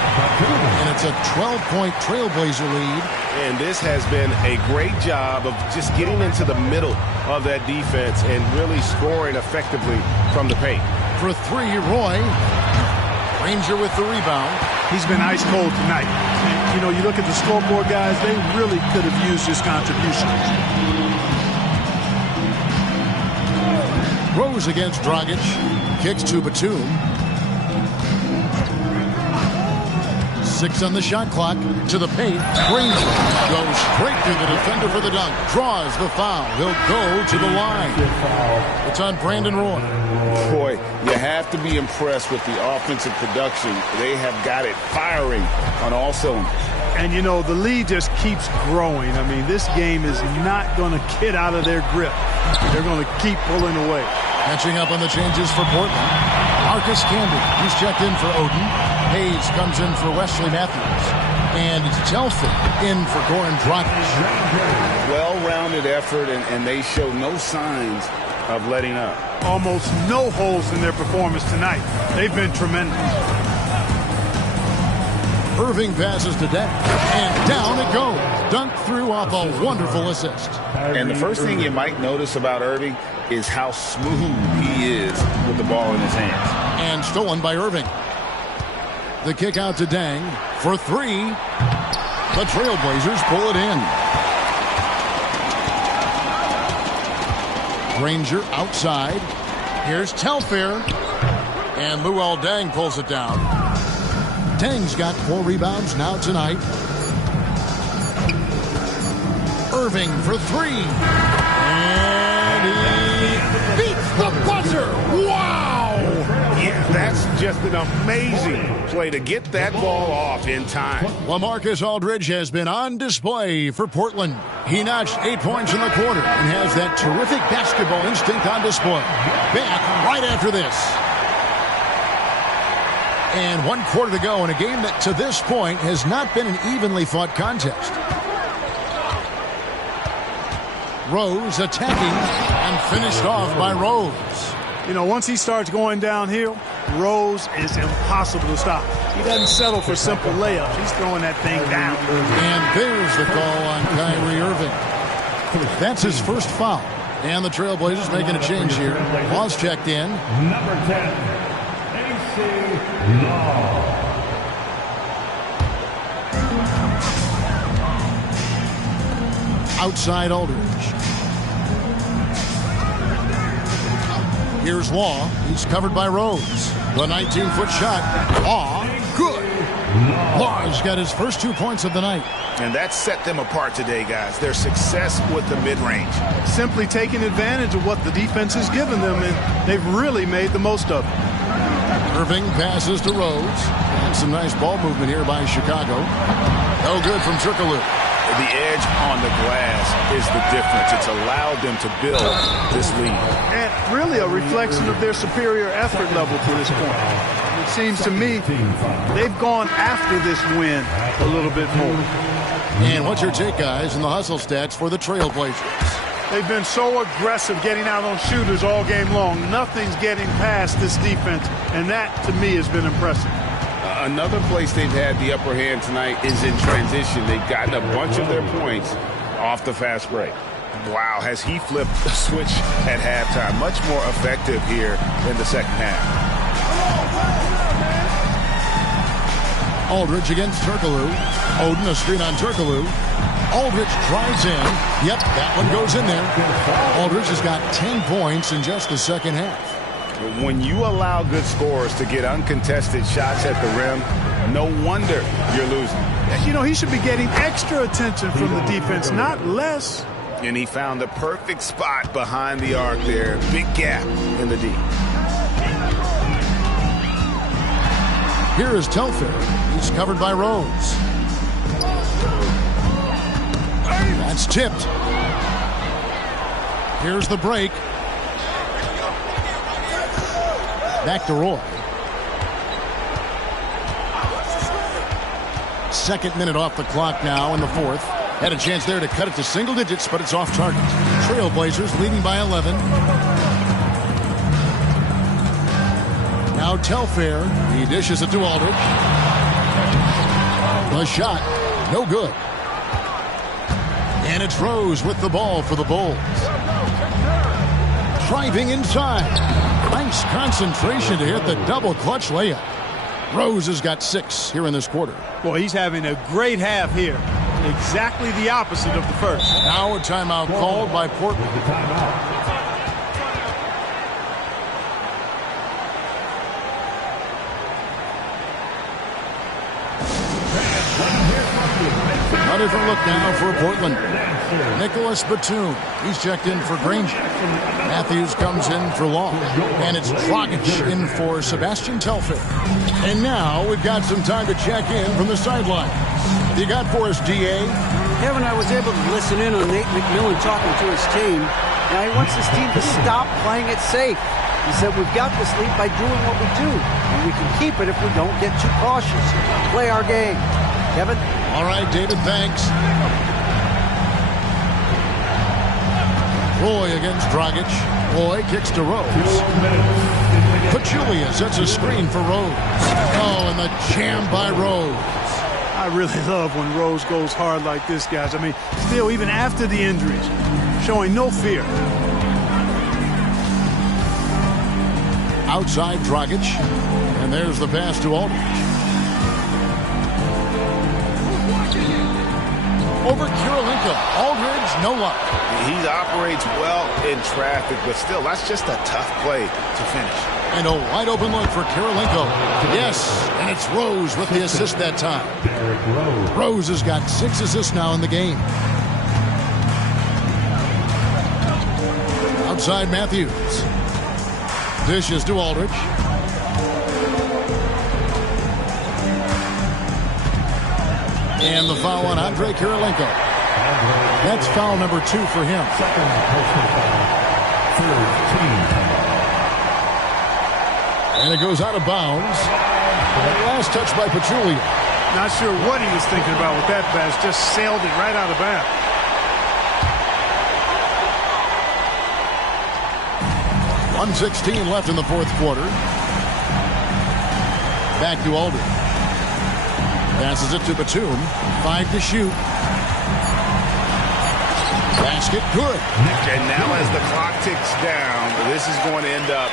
And it's a 12-point Trailblazer lead. And this has been a great job of just getting into the middle of that defense and really scoring effectively from the paint. For 3, Roy. Granger with the rebound. He's been ice cold tonight. And, you know, you look at the scoreboard, guys, they really could have used his contribution. Rose against Dragic. Kicks to Batum. 6 on the shot clock. To the paint. Granger goes straight to the defender for the dunk. Draws the foul. He'll go to the line. It's on Brandon Roy. Boy, you have to be impressed with the offensive production. They have got it firing on all cylinders. And, you know, the lead just keeps growing. I mean, this game is not going to get out of their grip. They're going to keep pulling away. Catching up on the changes for Portland. Marcus Camby, he's checked in for Oden. Hayes comes in for Wesley Matthews. And it's Telfair in for Goran Dragic. Well-rounded effort, and they show no signs of letting up. Almost no holes in their performance tonight. They've been tremendous. Irving passes to Deng, and down it goes. Dunked through off a wonderful assist. And the first thing you might notice about Irving is how smooth he is with the ball in his hands. And stolen by Irving. The kick out to Deng for three. The Trailblazers pull it in. Granger outside. Here's Telfair. And Luol Deng pulls it down. Deng's got 4 rebounds now tonight. Irving for three. And he beats the buzzer. Wow! Yeah, that's just an amazing play to get that ball off in time. LaMarcus Aldridge has been on display for Portland. He notched 8 points in the quarter and has that terrific basketball instinct on display. Back right after this. And 1 quarter to go in a game that to this point has not been an evenly fought contest. Rose attacking and finished off by Rose. You know, once he starts going downhill, Rose is impossible to stop. He doesn't settle for simple layups. He's throwing that thing down. And there's the call on Kyrie Irving. That's his first foul. And the Trailblazers making a change here. Laws checked in. Number 10, AC Law. Outside Aldridge. Here's Law. He's covered by Rose. The 19-foot shot. Law. Good. Law's got his first 2 points of the night. And that set them apart today, guys. Their success with the mid-range. Simply taking advantage of what the defense has given them, and they've really made the most of it. Irving passes to Rose. And some nice ball movement here by Chicago. No good from Turkoglu. The edge on the glass is the difference. It's allowed them to build this lead. And really a reflection of their superior effort level to this point. It seems to me they've gone after this win a little bit more. And what's your take, guys, in the hustle stats for the Trailblazers? They've been so aggressive getting out on shooters all game long. Nothing's getting past this defense, and that, to me, has been impressive. Another place they've had the upper hand tonight is in transition. They've gotten a bunch of their points off the fast break. Wow, has he flipped the switch at halftime. Much more effective here in the second half. Aldridge against Turkoglu. Oden a screen on Turkoglu. Aldridge drives in. Yep, that one goes in there. Aldridge has got 10 points in just the second half. When you allow good scorers to get uncontested shots at the rim, no wonder you're losing. You know, he should be getting extra attention from the defense, not less. And he found the perfect spot behind the arc there. Big gap in the D. Here is Telfair. He's covered by Rose. That's tipped. Here's the break. Back to Roy. Second minute off the clock now in the fourth. Had a chance there to cut it to single digits, but it's off target. Trailblazers leading by 11. Now Telfair. He dishes it to Aldridge. The shot. No good. And it's Rose with the ball for the Bulls. Driving inside. Nice concentration to hit the double clutch layup. Rose has got 6 here in this quarter. Boy, he's having a great half here. Exactly the opposite of the first. Now a timeout called by Portland. A different look now for Portland. Nicholas Batum. He's checked in for Granger. Matthews comes in for Law. And it's Dragic in for Sebastian Telfair. And now we've got some time to check in from the sideline. You got for us, DA? Kevin, I was able to listen in on Nate McMillan talking to his team. Now he wants his team to stop playing it safe. He said, we've got this lead by doing what we do, and we can keep it if we don't get too cautious. Play our game. Kevin? All right, David, thanks. Roy against Dragic. Roy kicks to Rose. Pachulia sets a screen for Rose. Oh, and the jam by Rose. I really love when Rose goes hard like this, guys. I mean, still, even after the injuries, showing no fear. Outside Dragic. And there's the pass to Aldridge. Over Kirilenko. Aldridge, no luck. He operates well in traffic, but still, that's just a tough play to finish. And a wide open look for Kirilenko. Yes, and it's Rose with the assist that time. Rose has got 6 assists now in the game. Outside Matthews. Dishes to Aldridge. And the foul on Andre Kirilenko. That's foul number 2 for him. And it goes out of bounds. Last touch by Pachulia. Not sure what he was thinking about with that pass. Just sailed it right out of bounds. .116 left in the fourth quarter. Back to Aldridge. Passes it to Batum. 5 to shoot. Basket good. And now as the clock ticks down, this is going to end up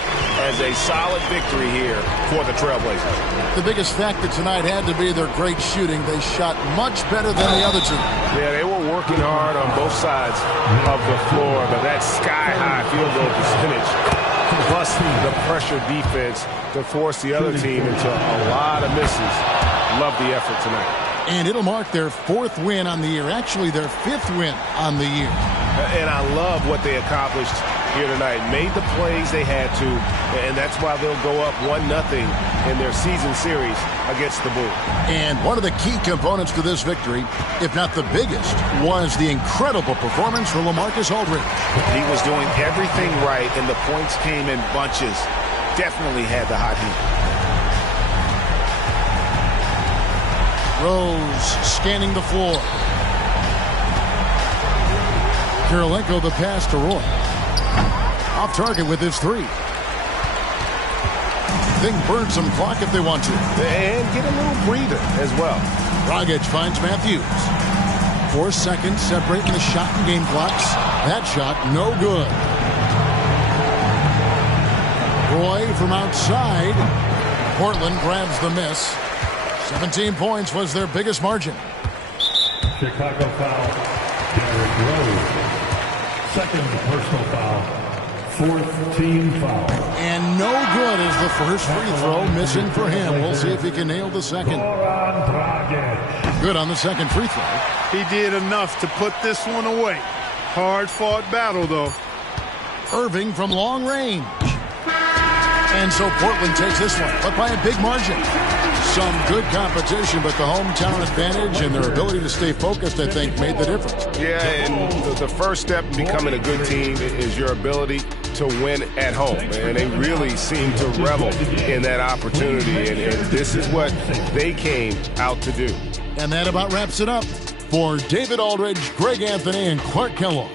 as a solid victory here for the Trailblazers. The biggest factor tonight had to be their great shooting. They shot much better than the other two. Yeah, they were working hard on both sides of the floor, but that sky-high field goal percentage, plus the pressure defense to force the other team into a lot of misses. Love the effort tonight. And it'll mark their 4th win on the year. Actually, their 5th win on the year. And I love what they accomplished here tonight. Made the plays they had to, and that's why they'll go up 1-0 in their season series against the Bulls. And one of the key components to this victory, if not the biggest, was the incredible performance from LaMarcus Aldridge. He was doing everything right, and the points came in bunches. Definitely had the hot hand. Rose scanning the floor. Kirilenko the pass to Roy. Off target with his 3. They can burn some clock if they want to. And get a little breather as well. Dragic finds Matthews. 4 seconds separating the shot and game clocks. That shot no good. Roy from outside. Portland grabs the miss. 17 points was their biggest margin. Chicago foul. Derrick Rose. Second personal foul. 4th team foul. And no good is the first free throw missing for him. We'll see if he can nail the second. Good on the second free throw. He did enough to put this one away. Hard-fought battle, though. Irving from long range. And so Portland takes this one, but by a big margin. Some good competition, but the hometown advantage and their ability to stay focused, I think, made the difference. Yeah, and the first step in becoming a good team is your ability to win at home. And they really seem to revel in that opportunity. And this is what they came out to do. And that about wraps it up. For David Aldridge, Greg Anthony, and Clark Kellogg.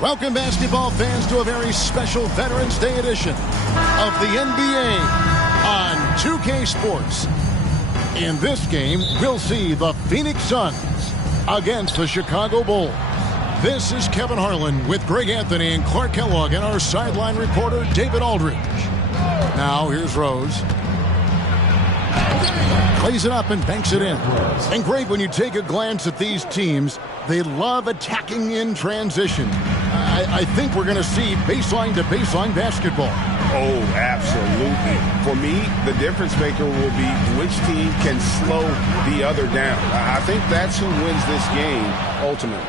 Welcome, basketball fans, to a very special Veterans Day edition of the NBA on 2K Sports. In this game, we'll see the Phoenix Suns against the Chicago Bulls. This is Kevin Harlan with Greg Anthony and Clark Kellogg and our sideline reporter, David Aldridge. Now, here's Rose. Plays it up and banks it in. And Greg, when you take a glance at these teams, they love attacking in transition. I think we're going to see baseline-to-baseline basketball. Oh, absolutely. For me, the difference maker will be which team can slow the other down. I think that's who wins this game ultimately.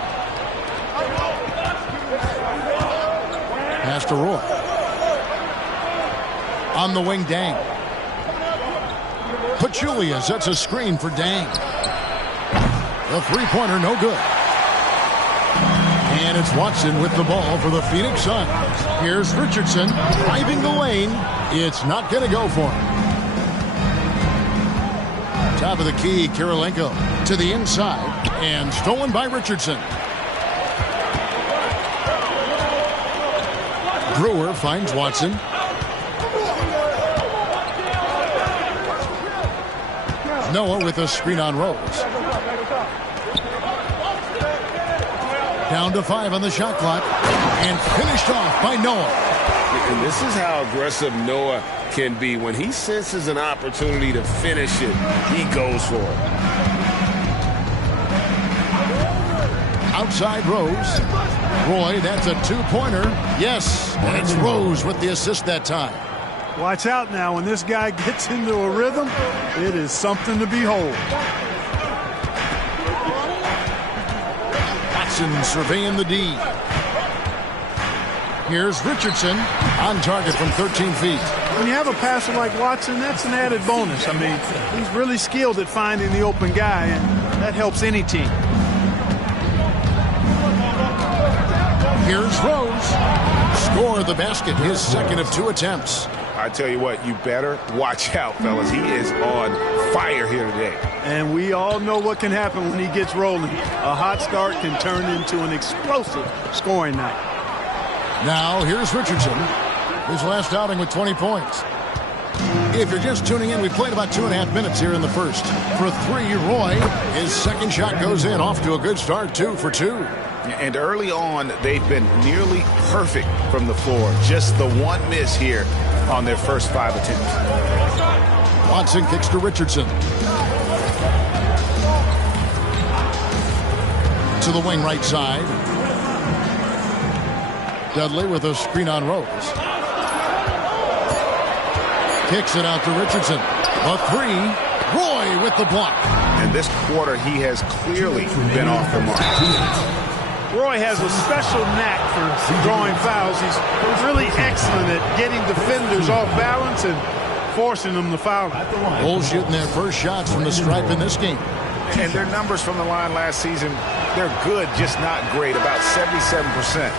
Pass to Roy. On the wing, Dang. Pachulia sets a screen for Dang. The three-pointer, no good. And it's Watson with the ball for the Phoenix Suns. Here's Richardson driving the lane. It's not going to go for him. Top of the key, Kirilenko to the inside and stolen by Richardson. Brewer finds Watson. Noah with a screen on Rose. Down to 5 on the shot clock. And finished off by Noah. And this is how aggressive Noah can be. When he senses an opportunity to finish it, he goes for it. Outside Rose. Roy, that's a two-pointer. Yes, and it's Rose with the assist that time. Watch out now. When this guy gets into a rhythm, it is something to behold. Watson surveying the D. Here's Richardson on target from 13 feet. When you have a passer like Watson, that's an added bonus. I mean, he's really skilled at finding the open guy, and that helps any team. Here's Rose. Score the basket, his second of 2 attempts. I tell you what, you better watch out, fellas. He is on fire here today. And we all know what can happen when he gets rolling. A hot start can turn into an explosive scoring night. Now, here's Richardson. His last outing with 20 points. If you're just tuning in, we played about 2.5 minutes here in the first. For 3, Roy, his second shot goes in, off to a good start, 2 for 2. And early on, they've been nearly perfect from the floor. Just the one miss here on their first 5 attempts. Watson kicks to Richardson. To the wing right side. Dudley with a screen on Rose. Kicks it out to Richardson. A 3. Roy with the block. And this quarter, he has clearly been off the mark. Roy has a special knack for drawing fouls. He's really excellent at getting defenders off balance and forcing them to foul. Bulls shooting their first shots from the stripe in this game. And their numbers from the line last season, They're good, just not great, about 77%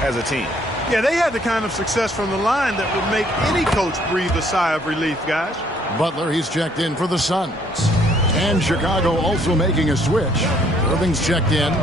as a team. Yeah, they had the kind of success from the line that would make any coach breathe a sigh of relief, guys. Butler, he's checked in for the Suns. And Chicago also making a switch. Irving's checked in.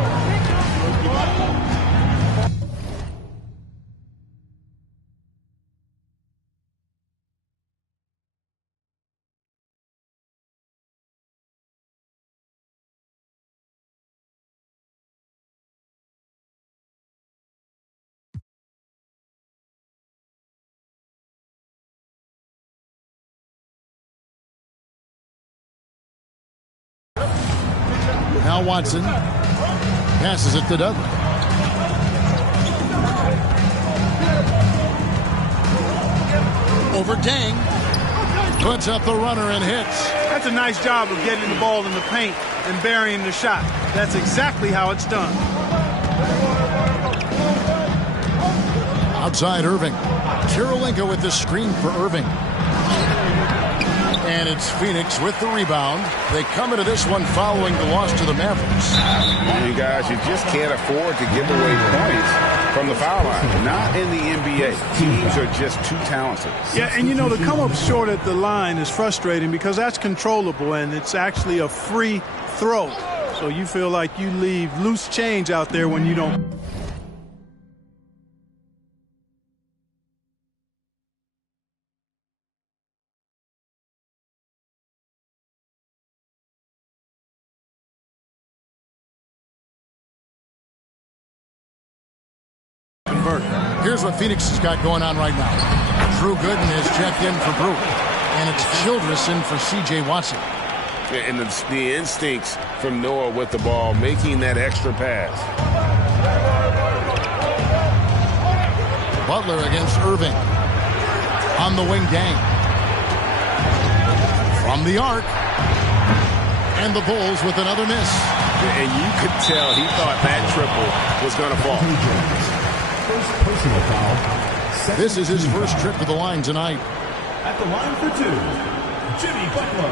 Now Watson passes it to Dudley. Over Deng. Puts up the runner and hits. That's a nice job of getting the ball in the paint and burying the shot. That's exactly how it's done. Outside Irving. Kirilenko with the screen for Irving. And it's Phoenix with the rebound. They come into this one following the loss to the Mavericks. You guys, you just can't afford to give away points from the foul line. Not in the NBA. Teams are just too talented. Yeah, and you know, to come up short at the line is frustrating because that's controllable and it's actually a free throw. So you feel like you leave loose change out there when you don't. Here's what Phoenix has got going on right now. Drew Gooden has checked in for Brewer. And it's Childress in for C.J. Watson. And the instincts from Noah with the ball, making that extra pass. Butler against Irving. On the wing, Deng. From the arc. And the Bulls with another miss. And you could tell he thought that triple was going to fall. Personal foul. This is his first trip to the line tonight. At the line for two, Jimmy Butler.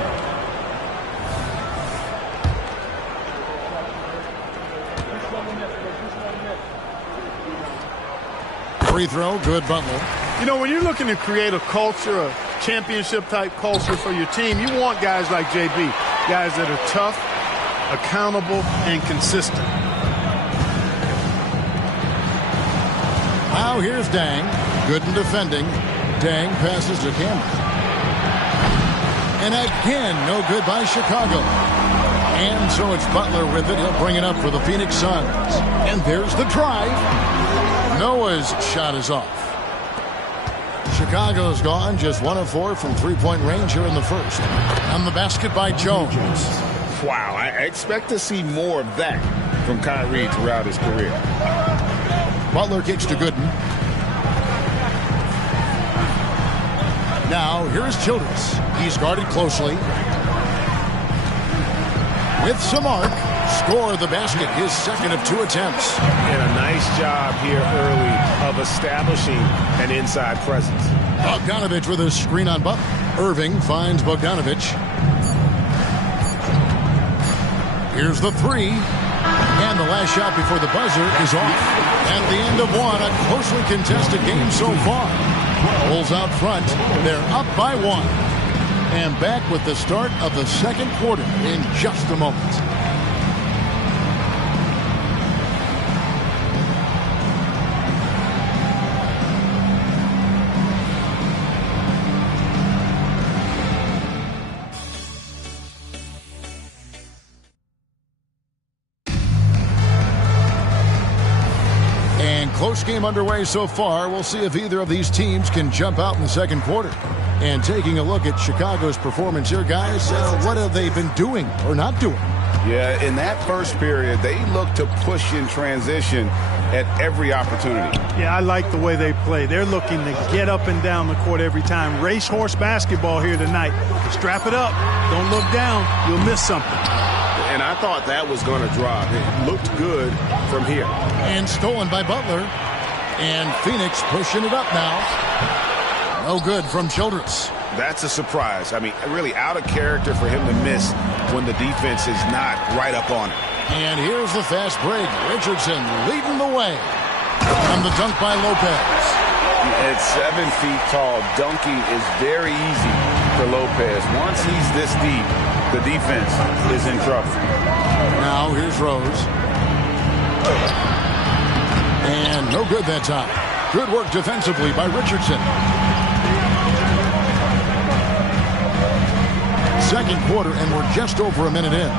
Free throw, good Butler. You know, when you're looking to create a culture, a championship-type culture for your team, you want guys like JB, guys that are tough, accountable, and consistent. Now here's Deng. Gooden defending. Deng passes to Cameron. And again, no good by Chicago. And so it's Butler with it. He'll bring it up for the Phoenix Suns. And there's the drive. Noah's shot is off. Chicago's gone just 1 of 4 from three-point range here in the first. On the basket by Jones. Wow, I expect to see more of that from Kyrie throughout his career. Butler kicks to Gooden. Now, here's Childress. He's guarded closely. With some arc, score the basket, his second of 2 attempts. And a nice job here early of establishing an inside presence. Bogdanovich with a screen on Butler. Irving finds Bogdanovich. Here's the three. And the last shot before the buzzer is off. At the end of one, a closely contested game so far. Bulls out front. They're up by 1. And back with the start of the second quarter in just a moment. Close game underway so far. We'll see if either of these teams can jump out in the second quarter. And taking a look at Chicago's performance here, guys, what have they been doing or not doing? Yeah, in that first period, they looked to push in transition at every opportunity. Yeah, I like the way they play. They're looking to get up and down the court every time. Racehorse basketball here tonight. Strap it up. Don't look down. You'll miss something. And I thought that was going to drop. It looked good from here. And stolen by Butler. And Phoenix pushing it up now. No good from Childress. That's a surprise. I mean, really out of character for him to miss when the defense is not right up on it. And here's the fast break. Richardson leading the way. And the dunk by Lopez. At 7 feet tall, dunking is very easy for Lopez. Once he's this deep, the defense is in trouble. Now here's Rose. And no good that time. Good work defensively by Richardson. Second quarter, and we're just over a minute in.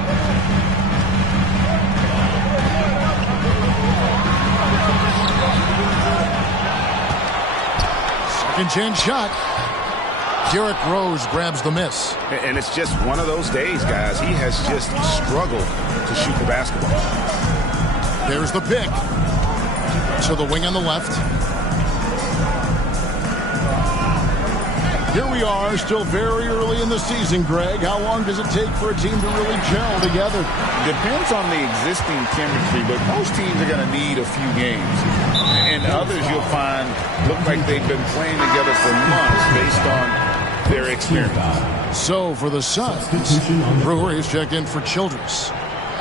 Second chance shot. Derrick Rose grabs the miss. And it's just one of those days, guys. He has just struggled to shoot the basketball. There's the pick. To the wing on the left. Here we are, still very early in the season, Greg. How long does it take for a team to really gel together? Depends on the existing chemistry, but most teams are going to need a few games. And others you'll find look like they've been playing together for months based on their experience. So for the Suns, Brewer is checked in for Childress.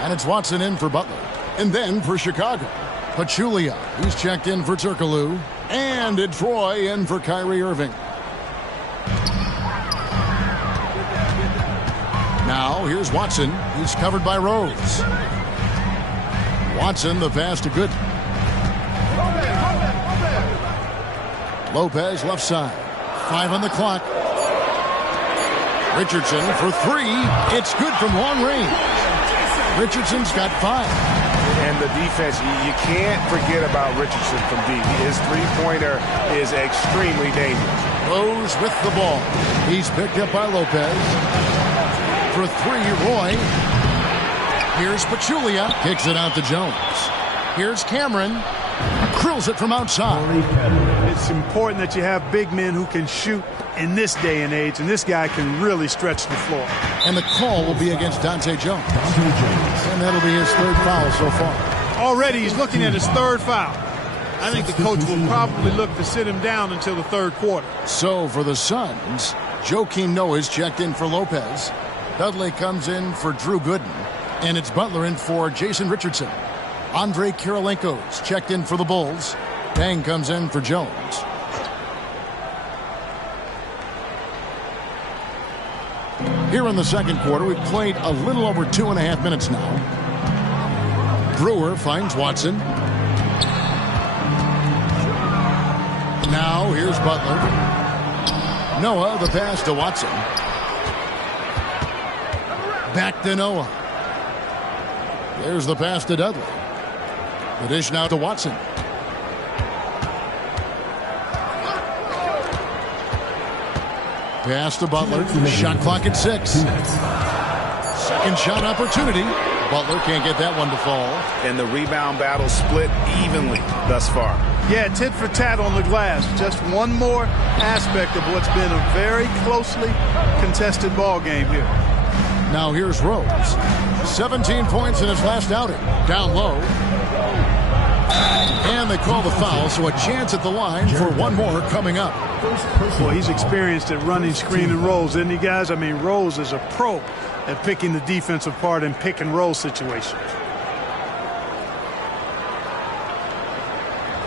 And it's Watson in for Butler. And then for Chicago, Pachulia, he's checked in for Turkoglu. And it's Troy in for Kyrie Irving. Now, here's Watson. He's covered by Rose. Watson, the pass to Gooden. Lopez, left side. 5 on the clock. Richardson for 3. It's good from long range. Richardson's got 5. And the defense, you can't forget about Richardson from deep. His three-pointer is extremely dangerous. Rose with the ball. He's picked up by Lopez. For 3, Roy. Here's Pachulia. Kicks it out to Jones. Here's Cameron. Drills it from outside. It's important that you have big men who can shoot in this day and age, and this guy can really stretch the floor. And the call will be against Dante Jones. And that'll be his 3rd foul so far. Already he's looking at his 3rd foul. I think the coach will probably look to sit him down until the 3rd quarter. So for the Suns, Joakim Noah is checked in for Lopez. Dudley comes in for Drew Gooden. And it's Butler in for Jason Richardson. Andre Kirilenko's checked in for the Bulls. Dang comes in for Jones. Here in the second quarter, we've played a little over 2.5 minutes now. Brewer finds Watson. Now here's Butler. Noah, the pass to Watson. Back to Noah. There's the pass to Dudley. The dish now to Watson. Pass to Butler. Shot clock at 6. Second shot opportunity. Butler can't get that one to fall. And the rebound battle split evenly thus far. Yeah, tit for tat on the glass. Just one more aspect of what's been a very closely contested ball game here. Now here's Rose. 17 points in his last outing. Down low. And they call the foul, so a chance at the line for one more coming up. Well, he's experienced at running screen and rolls, isn't he, guys? I mean, Rose is a pro at picking the defensive part in pick and roll situations.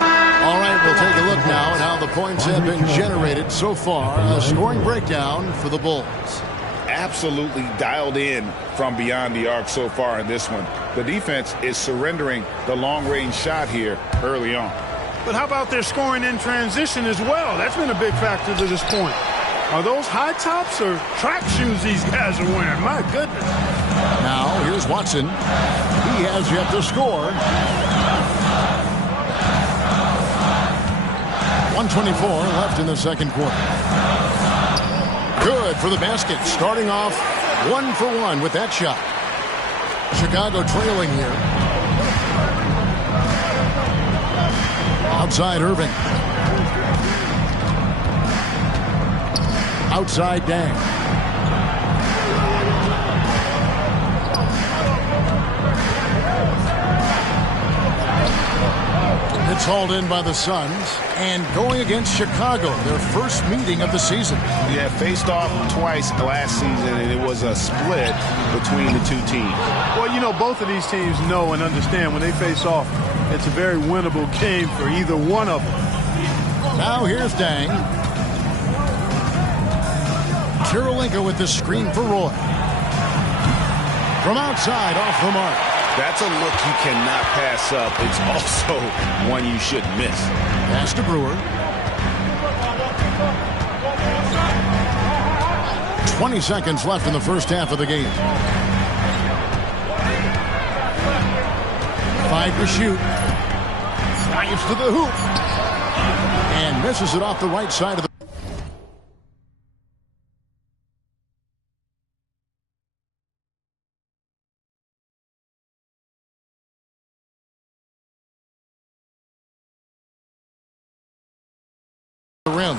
All right, we'll take a look now at how the points have been generated so far. A scoring breakdown for the Bulls. Absolutely dialed in from beyond the arc so far in this one. The defense is surrendering the long-range shot here early on. But how about their scoring in transition as well? That's been a big factor to this point. Are those high tops or track shoes these guys are wearing? My goodness. Now, here's Watson. He has yet to score. 1:24 left in the second quarter. Good for the basket. Starting off 1 for 1 with that shot. Chicago trailing here. Outside Irving. Outside Dang. It's called in by the Suns and going against Chicago, their first meeting of the season. Yeah, faced off twice last season, and it was a split between the two teams. Well, you know, both of these teams know and understand when they face off, it's a very winnable game for either one of them. Now here's Dang. Kirilenko with the screen for Roy. From outside, off the mark. That's a look you cannot pass up. It's also one you shouldn't miss. Pass to Brewer. 20 seconds left in the first half of the game. 5 to shoot. Drives to the hoop. And misses it off the right side of the rim.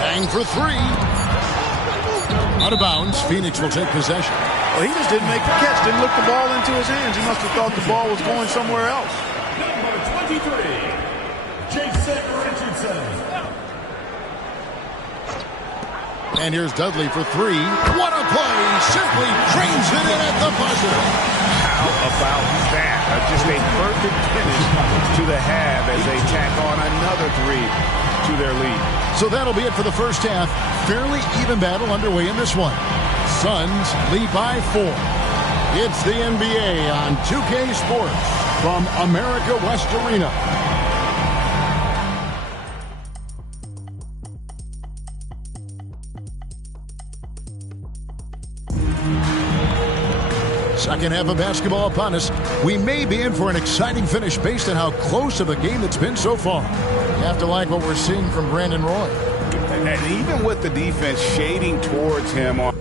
Bang for 3. Out of bounds. Phoenix will take possession. Well, he just didn't make the catch, didn't look the ball into his hands. He must have thought the ball was going somewhere else. Number 23, Jason Richardson. And here's Dudley for 3. What a play! Simply drains it in at the buzzer. How about that? Just a perfect finish to the half as they tack on another 3 to their lead. So that'll be it for the first half. Fairly even battle underway in this one. Suns lead by 4. It's the NBA on 2K Sports from America West Arena. Second half of basketball upon us. We may be in for an exciting finish based on how close of a game it's been so far. You have to like what we're seeing from Brandon Roy. And even with the defense shading towards him on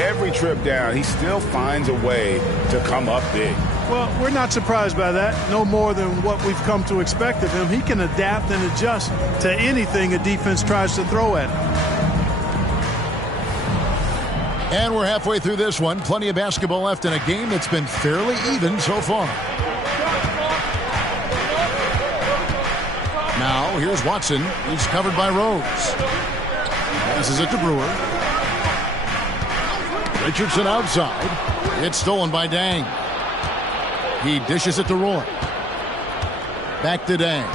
every trip down, he still finds a way to come up big. Well, we're not surprised by that. No more than what we've come to expect of him. He can adapt and adjust to anything a defense tries to throw at him. And we're halfway through this one. Plenty of basketball left in a game that's been fairly even so far. Now, here's Watson. He's covered by Rose. Passes it to Brewer. Richardson outside. It's stolen by Dang. He dishes it to Roy. Back to Dang.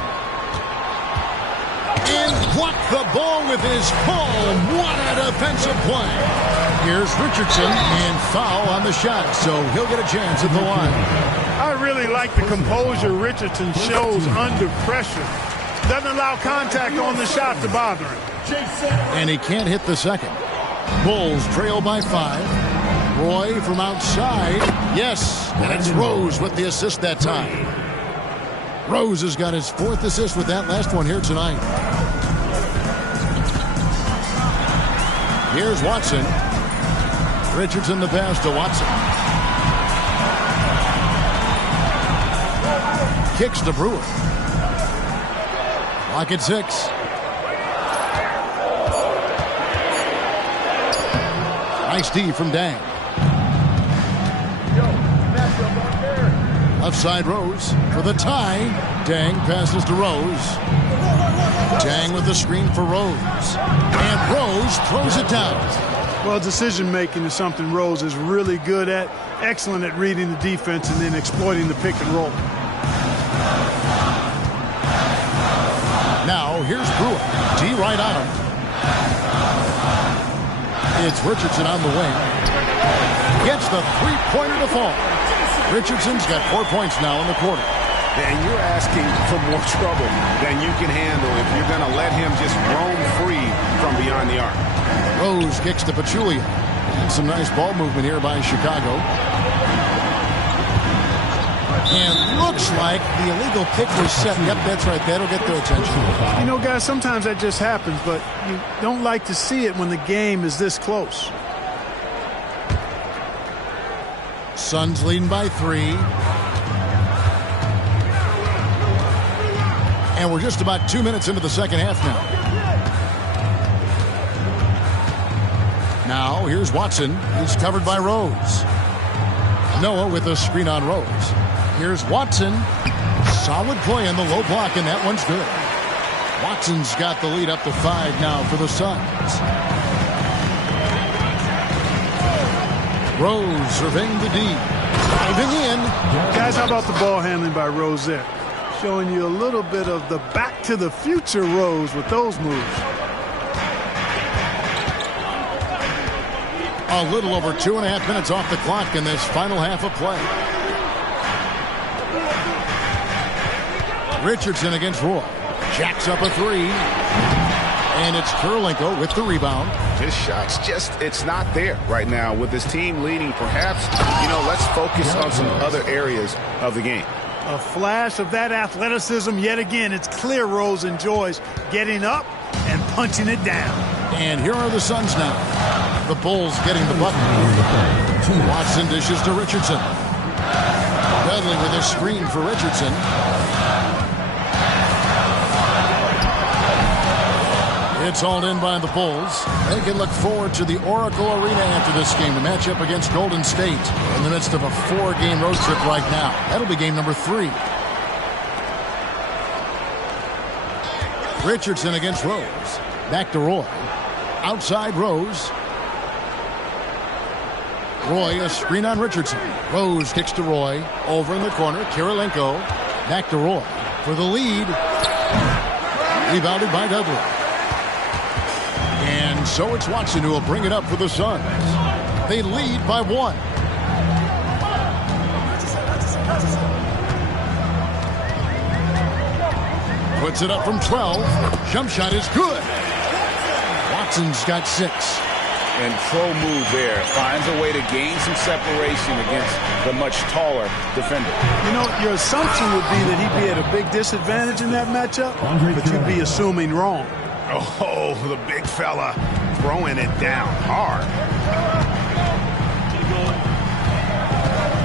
And blocked the ball with his palm. What a defensive play. Here's Richardson and foul on the shot, so he'll get a chance at the line. I really like the composure Richardson shows under pressure. Doesn't allow contact on the shot to bother him. And he can't hit the second. Bulls trail by 5. Roy from outside. Yes, and it's Rose with the assist that time. Rose has got his 4th assist with that last one here tonight. Here's Watson. Richardson the pass to Watson. Kicks to Brewer. Clock at 6. Nice D from Dang. Left side Rose for the tie. Dang passes to Rose. Dang with the screen for Rose. And Rose throws it down. Well, decision making is something Rose is really good at. Excellent at reading the defense and then exploiting the pick and roll. Now here's Brewer. D right on him. It's Richardson on the wing. Gets the three-pointer to fall. Richardson's got 4 points now in the quarter. And you're asking for more trouble than you can handle if you're going to let him just roam free from beyond the arc. Rose kicks to Pachulia. And some nice ball movement here by Chicago. And looks like the illegal pick was set. Yep, that's right. That'll get their attention. You know, guys, sometimes that just happens, but you don't like to see it when the game is this close. Suns leading by 3. And we're just about 2 minutes into the second half now. Now, here's Watson. He's covered by Rose. Noah with a screen on Rose. Here's Watson. Solid play in the low block, and that one's good. Watson's got the lead up to 5 now for the Suns. Rose surveying the D. Diving in. Guys, how about the ball handling by Rose there? Showing you a little bit of the back to the future Rose with those moves. A little over 2.5 minutes off the clock in this final half of play. Richardson against Roy. Jacks up a 3. And it's Kirilenko with the rebound. His shot's it's not there right now. With his team leading, perhaps, let's focus on some other areas of the game. A flash of that athleticism yet again. It's clear Rose enjoys getting up and punching it down. And here are the Suns now. The Bulls getting the bucket. Watson dishes to Richardson. Dudley with a screen for Richardson. It's hauled in by the Bulls. They can look forward to the Oracle Arena after this game, a matchup against Golden State in the midst of a 4-game road trip right now. That'll be game number 3. Richardson against Rose. Back to Roy. Outside Rose. Roy, a screen on Richardson. Rose kicks to Roy. Over in the corner, Kirilenko. Back to Roy for the lead. Rebounded by Dudley. And so it's Watson who will bring it up for the Suns. They lead by 1. Puts it up from 12. Jump shot is good. Watson's got 6. And pro move there. Finds a way to gain some separation against the much taller defender. Your assumption would be that he'd be at a big disadvantage in that matchup, but you'd be assuming wrong. Oh, the big fella throwing it down hard.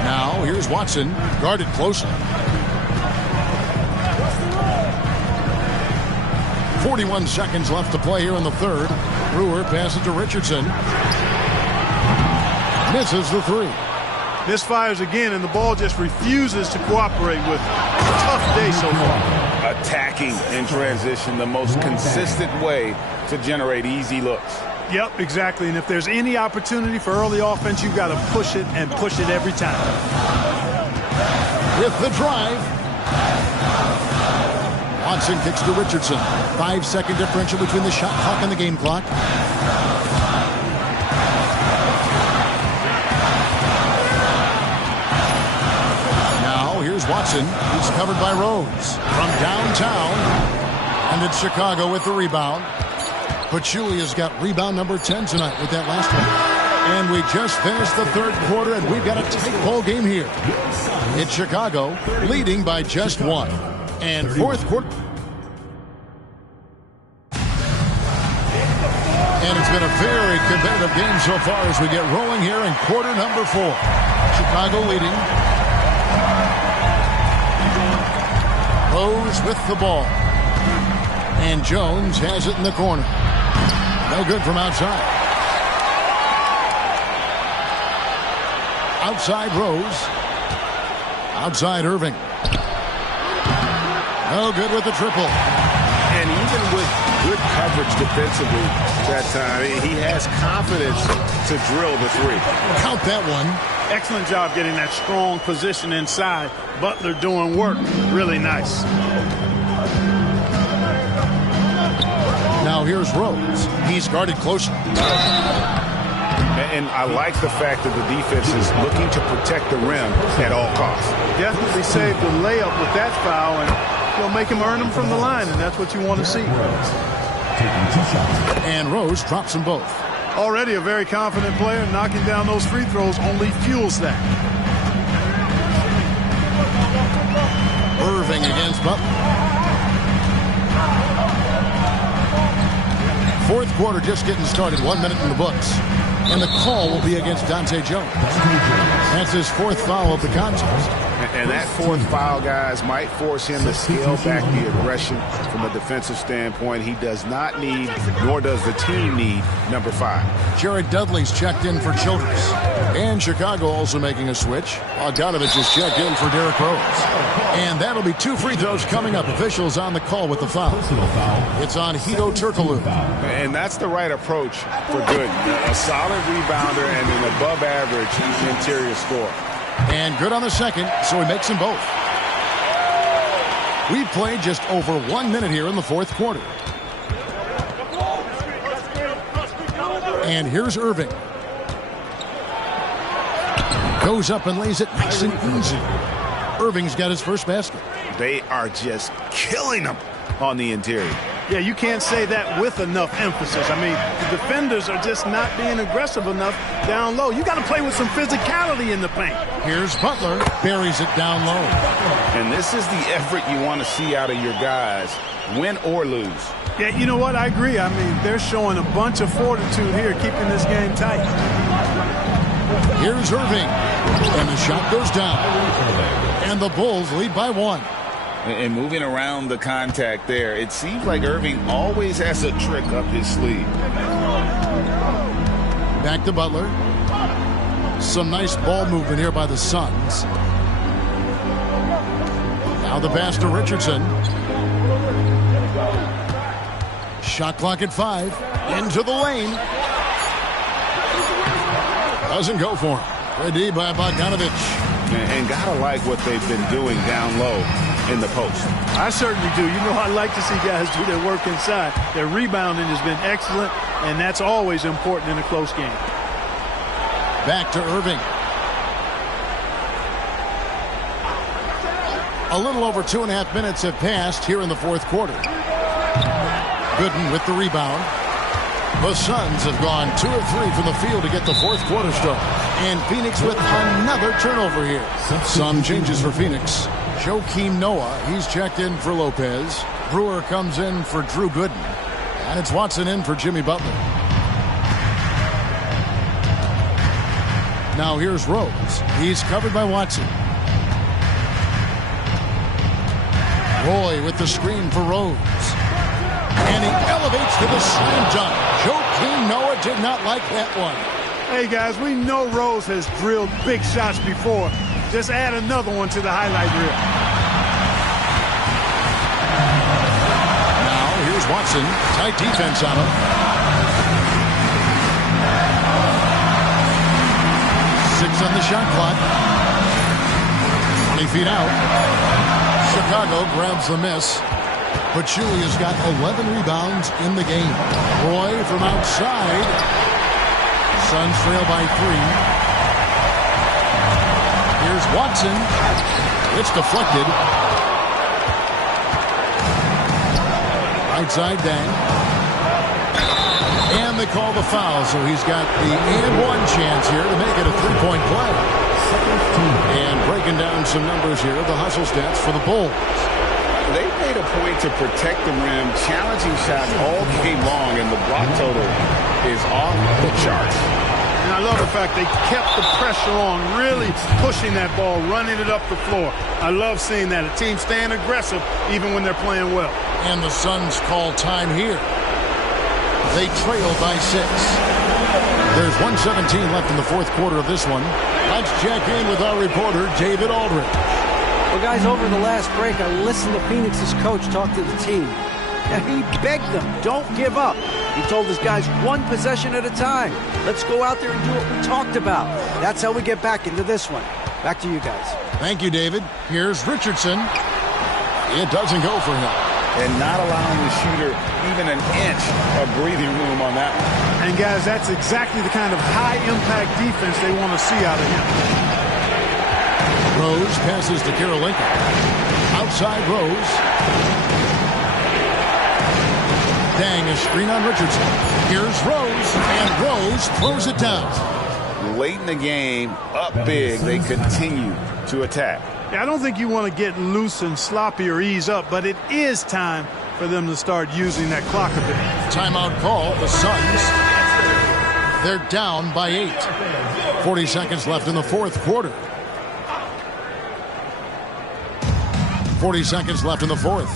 Now, here's Watson, guarded closely. 41 seconds left to play here in the third. Brewer passes to Richardson. Misses the three. Misfires again, and the ball just refuses to cooperate with him. Tough day so far. Attacking in transition, the most consistent way to generate easy looks. Yep, exactly. And if there's any opportunity for early offense, you've got to push it and push it every time. With the drive. Watson kicks to Richardson. 5-second differential between the shot clock and the game clock. Now here's Watson. He's covered by Rose. From downtown. And it's Chicago with the rebound. Pachulia's got rebound number 10 tonight with that last one. And we just finished the third quarter, and we've got a tight ball game here. It's Chicago leading by just one. And fourth quarter. And it's been a very competitive game so far as we get rolling here in quarter number 4. Chicago leading. Rose with the ball. And Jones has it in the corner. No good from outside. Outside Rose. Outside Irving. No good with the triple. And even with good coverage defensively that time, he has confidence to drill the three. Count that one. Excellent job getting that strong position inside. Butler doing work. Really nice. Now here's Rose. He's guarded closely. And I like the fact that the defense is looking to protect the rim at all costs. Definitely saved the layup with that foul, and you'll make him earn them from the line, and that's what you want to see. And Rose drops them both. Already a very confident player. Knocking down those free throws only fuels that. Irving against Butler. Fourth quarter just getting started. 1 minute in the books. And the call will be against Dante Jones. That's his fourth foul of the contest. And that fourth foul, guys, might force him to scale back the aggression from a defensive standpoint. He does not need, nor does the team need, number 5. Jared Dudley's checked in for Childress. And Chicago also making a switch. Bogdanovich is checked in for Derrick Rose. And that'll be 2 free throws coming up. Officials on the call with the foul. It's on Hedo Turkoglu. And that's the right approach for Gooden. A solid rebounder and an above-average interior scorer. And good on the second, so he makes them both. We've played just over 1 minute here in the fourth quarter. And here's Irving. Goes up and lays it nice and easy. Irving's got his first basket. They are just killing them on the interior. Yeah, you can't say that with enough emphasis. I mean, the defenders are just not being aggressive enough down low. You got to play with some physicality in the paint. Here's Butler, buries it down low. And this is the effort you want to see out of your guys, win or lose. Yeah, you know what? I agree. I mean, they're showing a bunch of fortitude here, keeping this game tight. Here's Irving, and the shot goes down. And the Bulls lead by 1. And moving around the contact there, it seems like Irving always has a trick up his sleeve. Back to Butler. Some nice ball movement here by the Suns. Now the pass to Richardson. Shot clock at 5. Into the lane. Doesn't go for him. Good D by Bogdanovich. And gotta like what they've been doing down low in the post. I certainly do. You know, I like to see guys do their work inside. Their rebounding has been excellent, and that's always important in a close game. Back to Irving. A little over 2.5 minutes have passed here in the fourth quarter. Gooden with the rebound. The Suns have gone 2 of 3 from the field to get the fourth quarter started. And Phoenix with another turnover here. Some changes for Phoenix. Joakim Noah, he's checked in for Lopez. Brewer comes in for Drew Gooden. And it's Watson in for Jimmy Butler. Now here's Rose. He's covered by Watson. Roy with the screen for Rose. And he elevates to the slam dunk. Joakim Noah did not like that one. Hey, guys, we know Rose has drilled big shots before. Just add another one to the highlight reel. Now here's Watson. Tight defense on him. 6 on the shot clock. 20 feet out. Chicago grabs the miss. Pachulia's got 11 rebounds in the game. Roy from outside. Suns trail by 3. Here's Watson. It's deflected. Right side Dang. And they call the foul, so he's got the and-one chance here to make it a 3-point play. And breaking down some numbers here, the hustle stats for the Bulls. They made a point to protect the rim, challenging shots all game long, and the block total is off the charts. And I love the fact they kept the pressure on, really pushing that ball, running it up the floor. I love seeing that. A team staying aggressive even when they're playing well. And the Suns call time here. They trail by 6. There's 1:17 left in the fourth quarter of this one. Let's check in with our reporter, David Aldridge. Well, guys, over the last break, I listened to Phoenix's coach talk to the team. Now, he begged them, don't give up. He told his guys, one possession at a time. Let's go out there and do what we talked about. That's how we get back into this one. Back to you guys. Thank you, David. Here's Richardson. It doesn't go for him. And not allowing the shooter even an inch of breathing room on that one. And, guys, that's exactly the kind of high-impact defense they want to see out of him. Rose passes to Karolinko. Outside Rose. Dang, a screen on Richardson. Here's Rose, and Rose throws it down. Late in the game, up big, they continue to attack. Yeah, I don't think you want to get loose and sloppy or ease up, but it is time for them to start using that clock a bit. Timeout call, the Suns. They're down by 8. 40 seconds left in the fourth quarter. 40 seconds left in the fourth.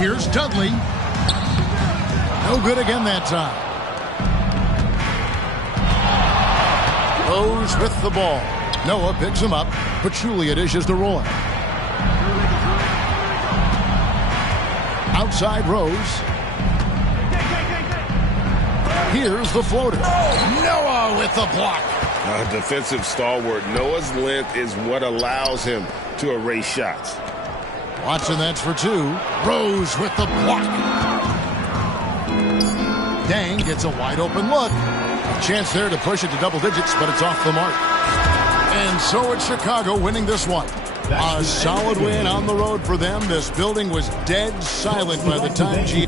Here's Dudley. No good again that time. Rose with the ball. Noah picks him up. Pachulia dishes to Roy. Outside Rose. Here's the floater. Noah with the block. A defensive stalwart. Noah's length is what allows him to erase shots. Watson, that's for 2. Rose with the block. Dang gets a wide open look. A chance there to push it to double digits, but it's off the mark. And so it's Chicago winning this one. A solid win on the road for them. This building was dead silent by the time G.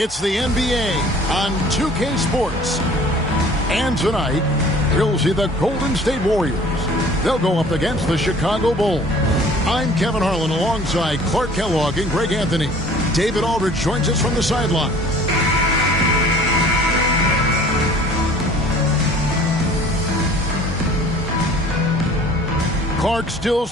It's the NBA on 2K Sports. And tonight, we'll see the Golden State Warriors. They'll go up against the Chicago Bulls. I'm Kevin Harlan alongside Clark Kellogg and Greg Anthony. David Aldridge joins us from the sideline. Clark still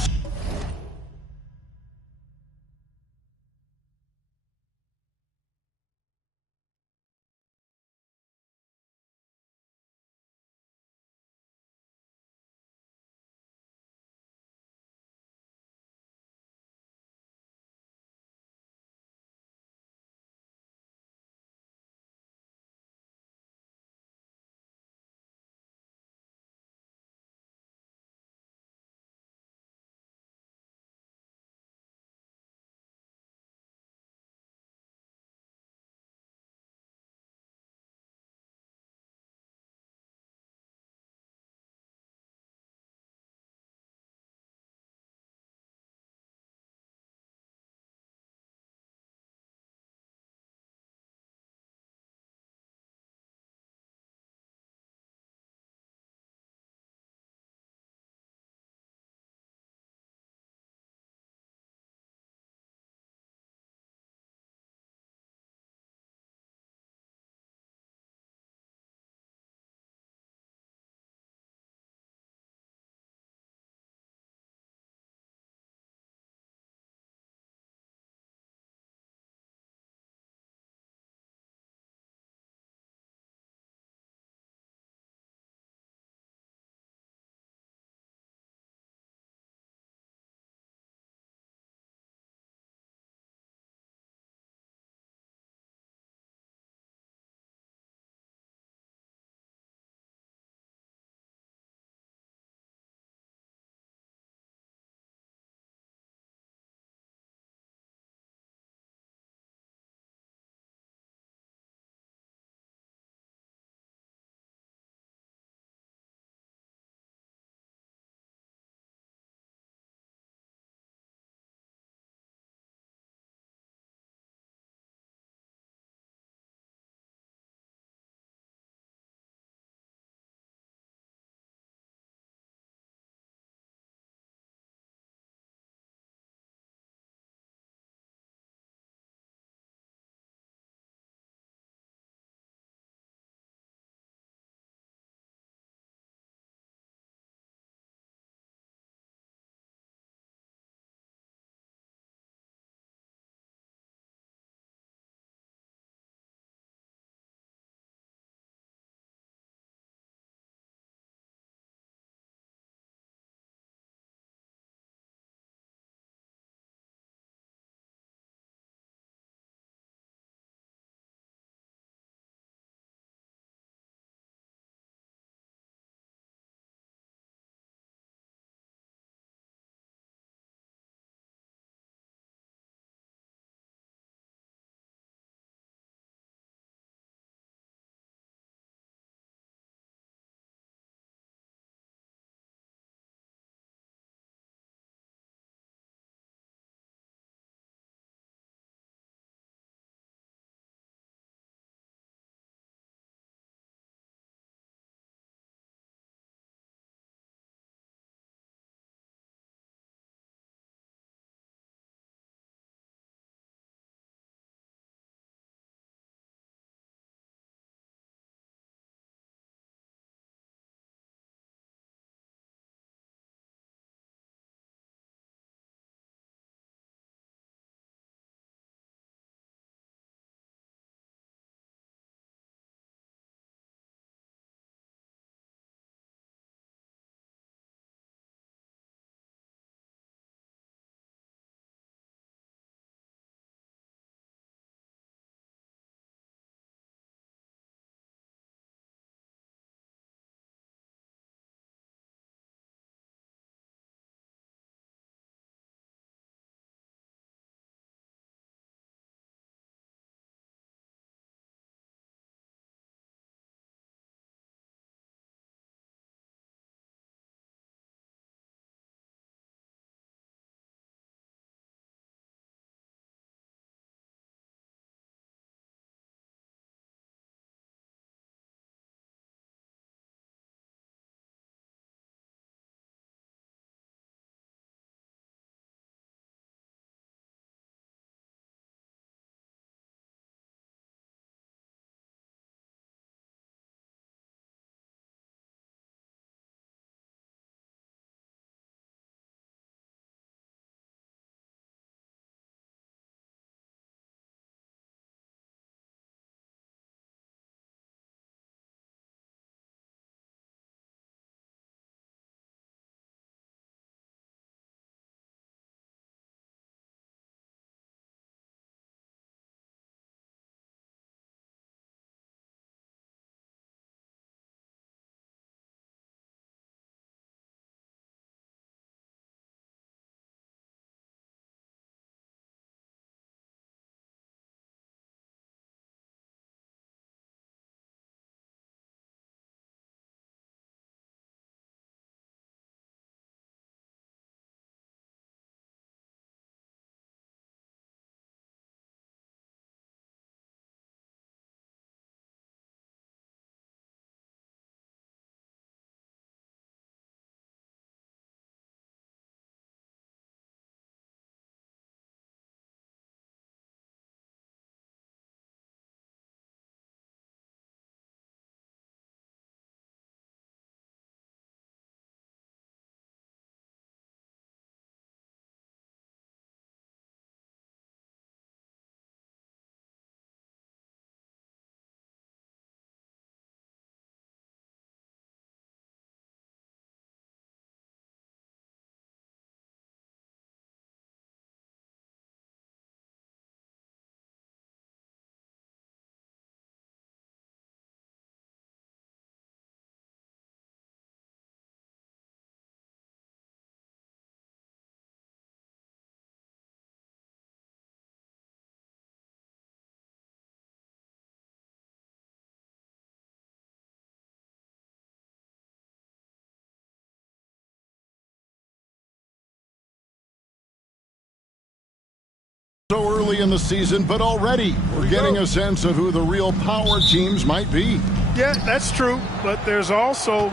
early in the season, but already we're getting a sense of who the real power teams might be. Yeah, that's true. But there's also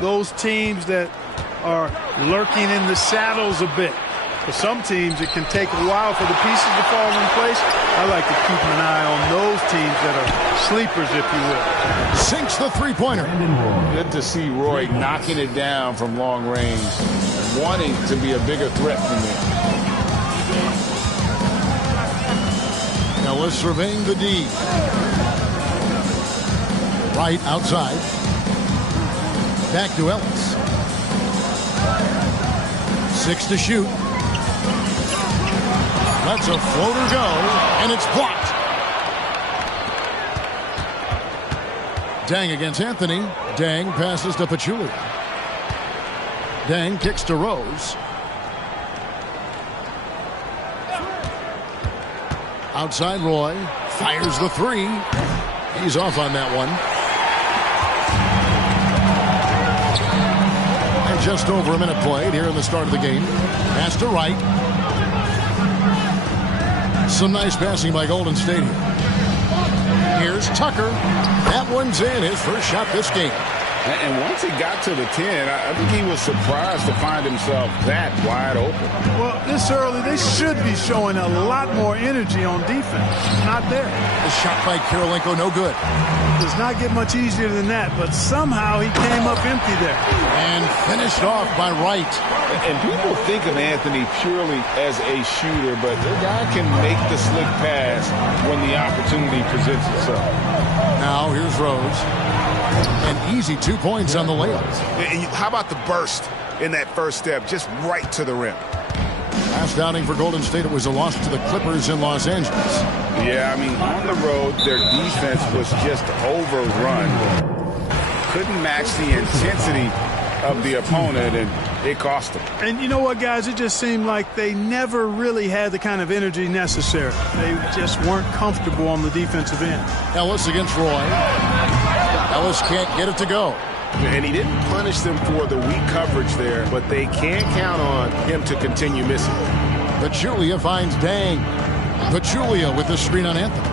those teams that are lurking in the shadows a bit. For some teams, it can take a while for the pieces to fall in place. I like to keep an eye on those teams that are sleepers, if you will. Sinks the three-pointer. Good to see Roy knocking it down from long range, wanting to be a bigger threat than them. Ellis surveying the D. Right outside. Back to Ellis. 6 to shoot. Lets a floater go, and it's blocked. Dang against Anthony. Dang passes to Pachulia. Dang kicks to Rose. Outside Roy. Fires the three. He's off on that one. And just over a minute played here in the start of the game. Pass to Wright. Some nice passing by Golden State here. Here's Tucker. That one's in. His first shot this game. And once he got to the 10, I think he was surprised to find himself that wide open. Well, this early, they should be showing a lot more energy on defense. Not there. The shot by Kirilenko, no good. Does not get much easier than that, but somehow he came up empty there. And finished off by Wright. And people think of Anthony purely as a shooter, but the guy can make the slick pass when the opportunity presents itself. Now here's Rose. An easy 2 points on the layup. How about the burst in that first step, just right to the rim? Last outing for Golden State, it was a loss to the Clippers in Los Angeles. Yeah, I mean, on the road, their defense was just overrun. Couldn't match the intensity of the opponent, and it cost them. And you know what, guys? It just seemed like they never really had the kind of energy necessary. They just weren't comfortable on the defensive end. Ellis against Roy. Ellis can't get it to go. And he didn't punish them for the weak coverage there, but they can't count on him to continue missing. Pachulia finds Dang. Pachulia with the screen on Anthony.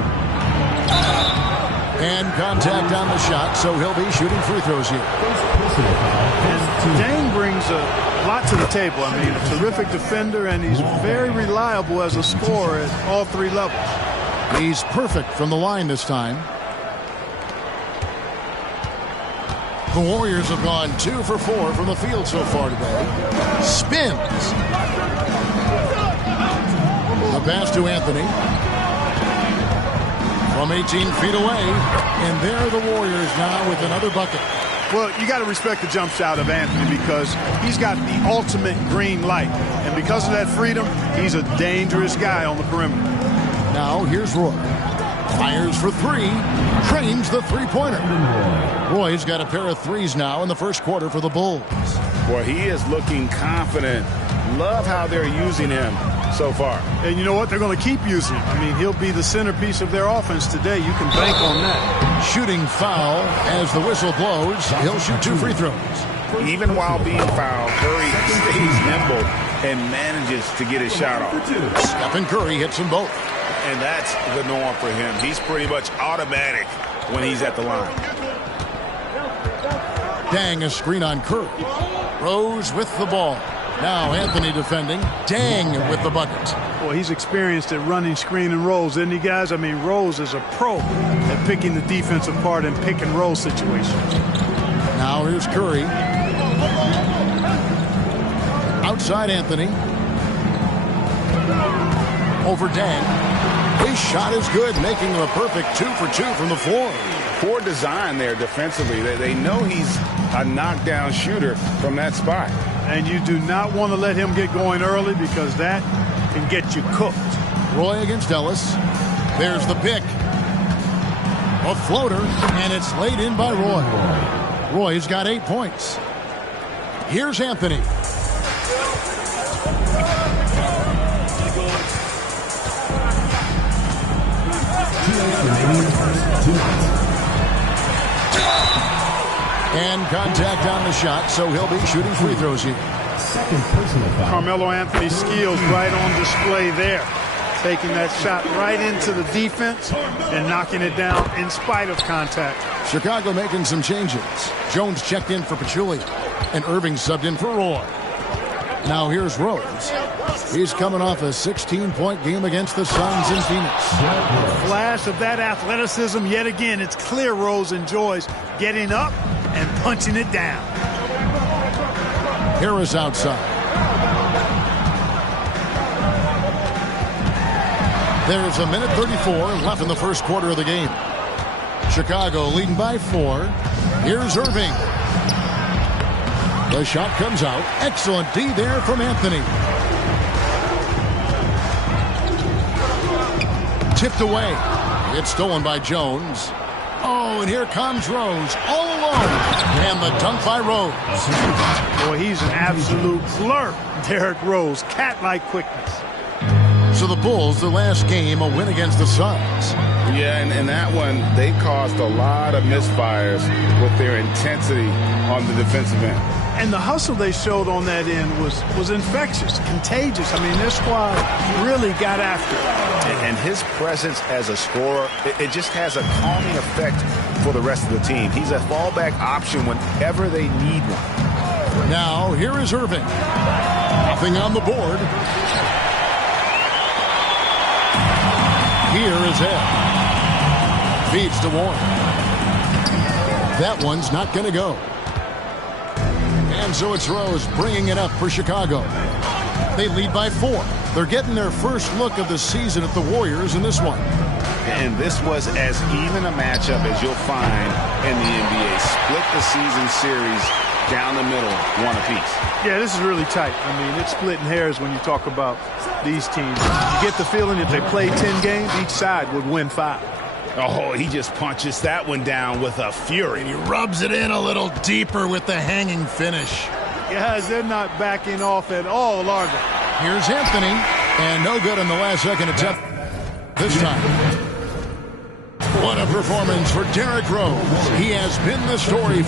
And contact on the shot, so he'll be shooting free throws here. And Dang brings a lot to the table. I mean, a terrific defender, and he's very reliable as a scorer at all three levels. He's perfect from the line this time. The Warriors have gone 2 for 4 from the field so far today. Spins. The pass to Anthony. From 18 feet away. And there are the Warriors now with another bucket. Well, you got to respect the jump shot of Anthony because he's got the ultimate green light. And because of that freedom, he's a dangerous guy on the perimeter. Now here's Roy. Fires for three. Trains the three-pointer. Roy's got a pair of threes now in the first quarter for the Bulls. Boy, he is looking confident. Love how they're using him so far. And you know what? They're going to keep using him. I mean, he'll be the centerpiece of their offense today. You can bank on that. Shooting foul as the whistle blows. He'll shoot 2 free throws. Even while being fouled, Curry stays nimble and manages to get his shot off. Stephen Curry hits them both. And that's the norm for him. He's pretty much automatic when he's at the line. Dang, a screen on Curry. Rose with the ball. Now Anthony defending. Dang with the bucket. Well, he's experienced at running screen and rolls, isn't he, guys? I mean, Rose is a pro at picking the defense apart in pick and roll situations. Now here's Curry. Outside Anthony. Over Dang. His shot is good, making him a perfect 2 for 2 from the floor. Poor design there defensively. They know he's a knockdown shooter from that spot. And you do not want to let him get going early because that can get you cooked. Roy against Ellis. There's the pick. A floater, and it's laid in by Roy. Roy's got 8 points. Here's Anthony. And contact on the shot, so he'll be shooting free throws here. Second personal foul. Carmelo Anthony's skills right on display there. taking that shot right into the defense and knocking it down in spite of contact. Chicago making some changes. Jones checked in for Pachulia, and Irving subbed in for Roy. Now here's Rose. He's coming off a 16-point game against the Suns in Phoenix. A flash of that athleticism yet again. It's clear Rose enjoys getting up and punching it down. Harris outside. There's a minute 34 left in the first quarter of the game. Chicago leading by 4. Here's Irving. The shot comes out. Excellent D there from Anthony. Tipped away. It's stolen by Jones. Oh, and here comes Rose all alone. And the dunk by Rose. Boy, he's an absolute flirt, Derrick Rose. Cat-like quickness. So the Bulls, the last game, a win against the Suns. Yeah, and in that one, they caused a lot of misfires with their intensity on the defensive end. And the hustle they showed on that end was infectious, contagious. I mean, their squad really got after it. And his presence as a scorer, it just has a calming effect for the rest of the team. He's a fallback option whenever they need one. Now, here is Irving. Nothing on the board. Here is Ed. Feeds to Warren. That one's not going to go. And so it's Rose bringing it up for Chicago. They lead by 4. They're getting their first look of the season at the Warriors in this one. And this was as even a matchup as you'll find in the NBA. Split the season series down the middle, one apiece. Yeah, this is really tight. I mean, it's splitting hairs when you talk about these teams. You get the feeling if they played 10 games, each side would win 5. Oh, he just punches that one down with a fury. He rubs it in a little deeper with the hanging finish. Guys, they're not backing off at all, are they? Here's Anthony, and no good on the last second attempt this time. What a performance for Derrick Rose. He has been the story.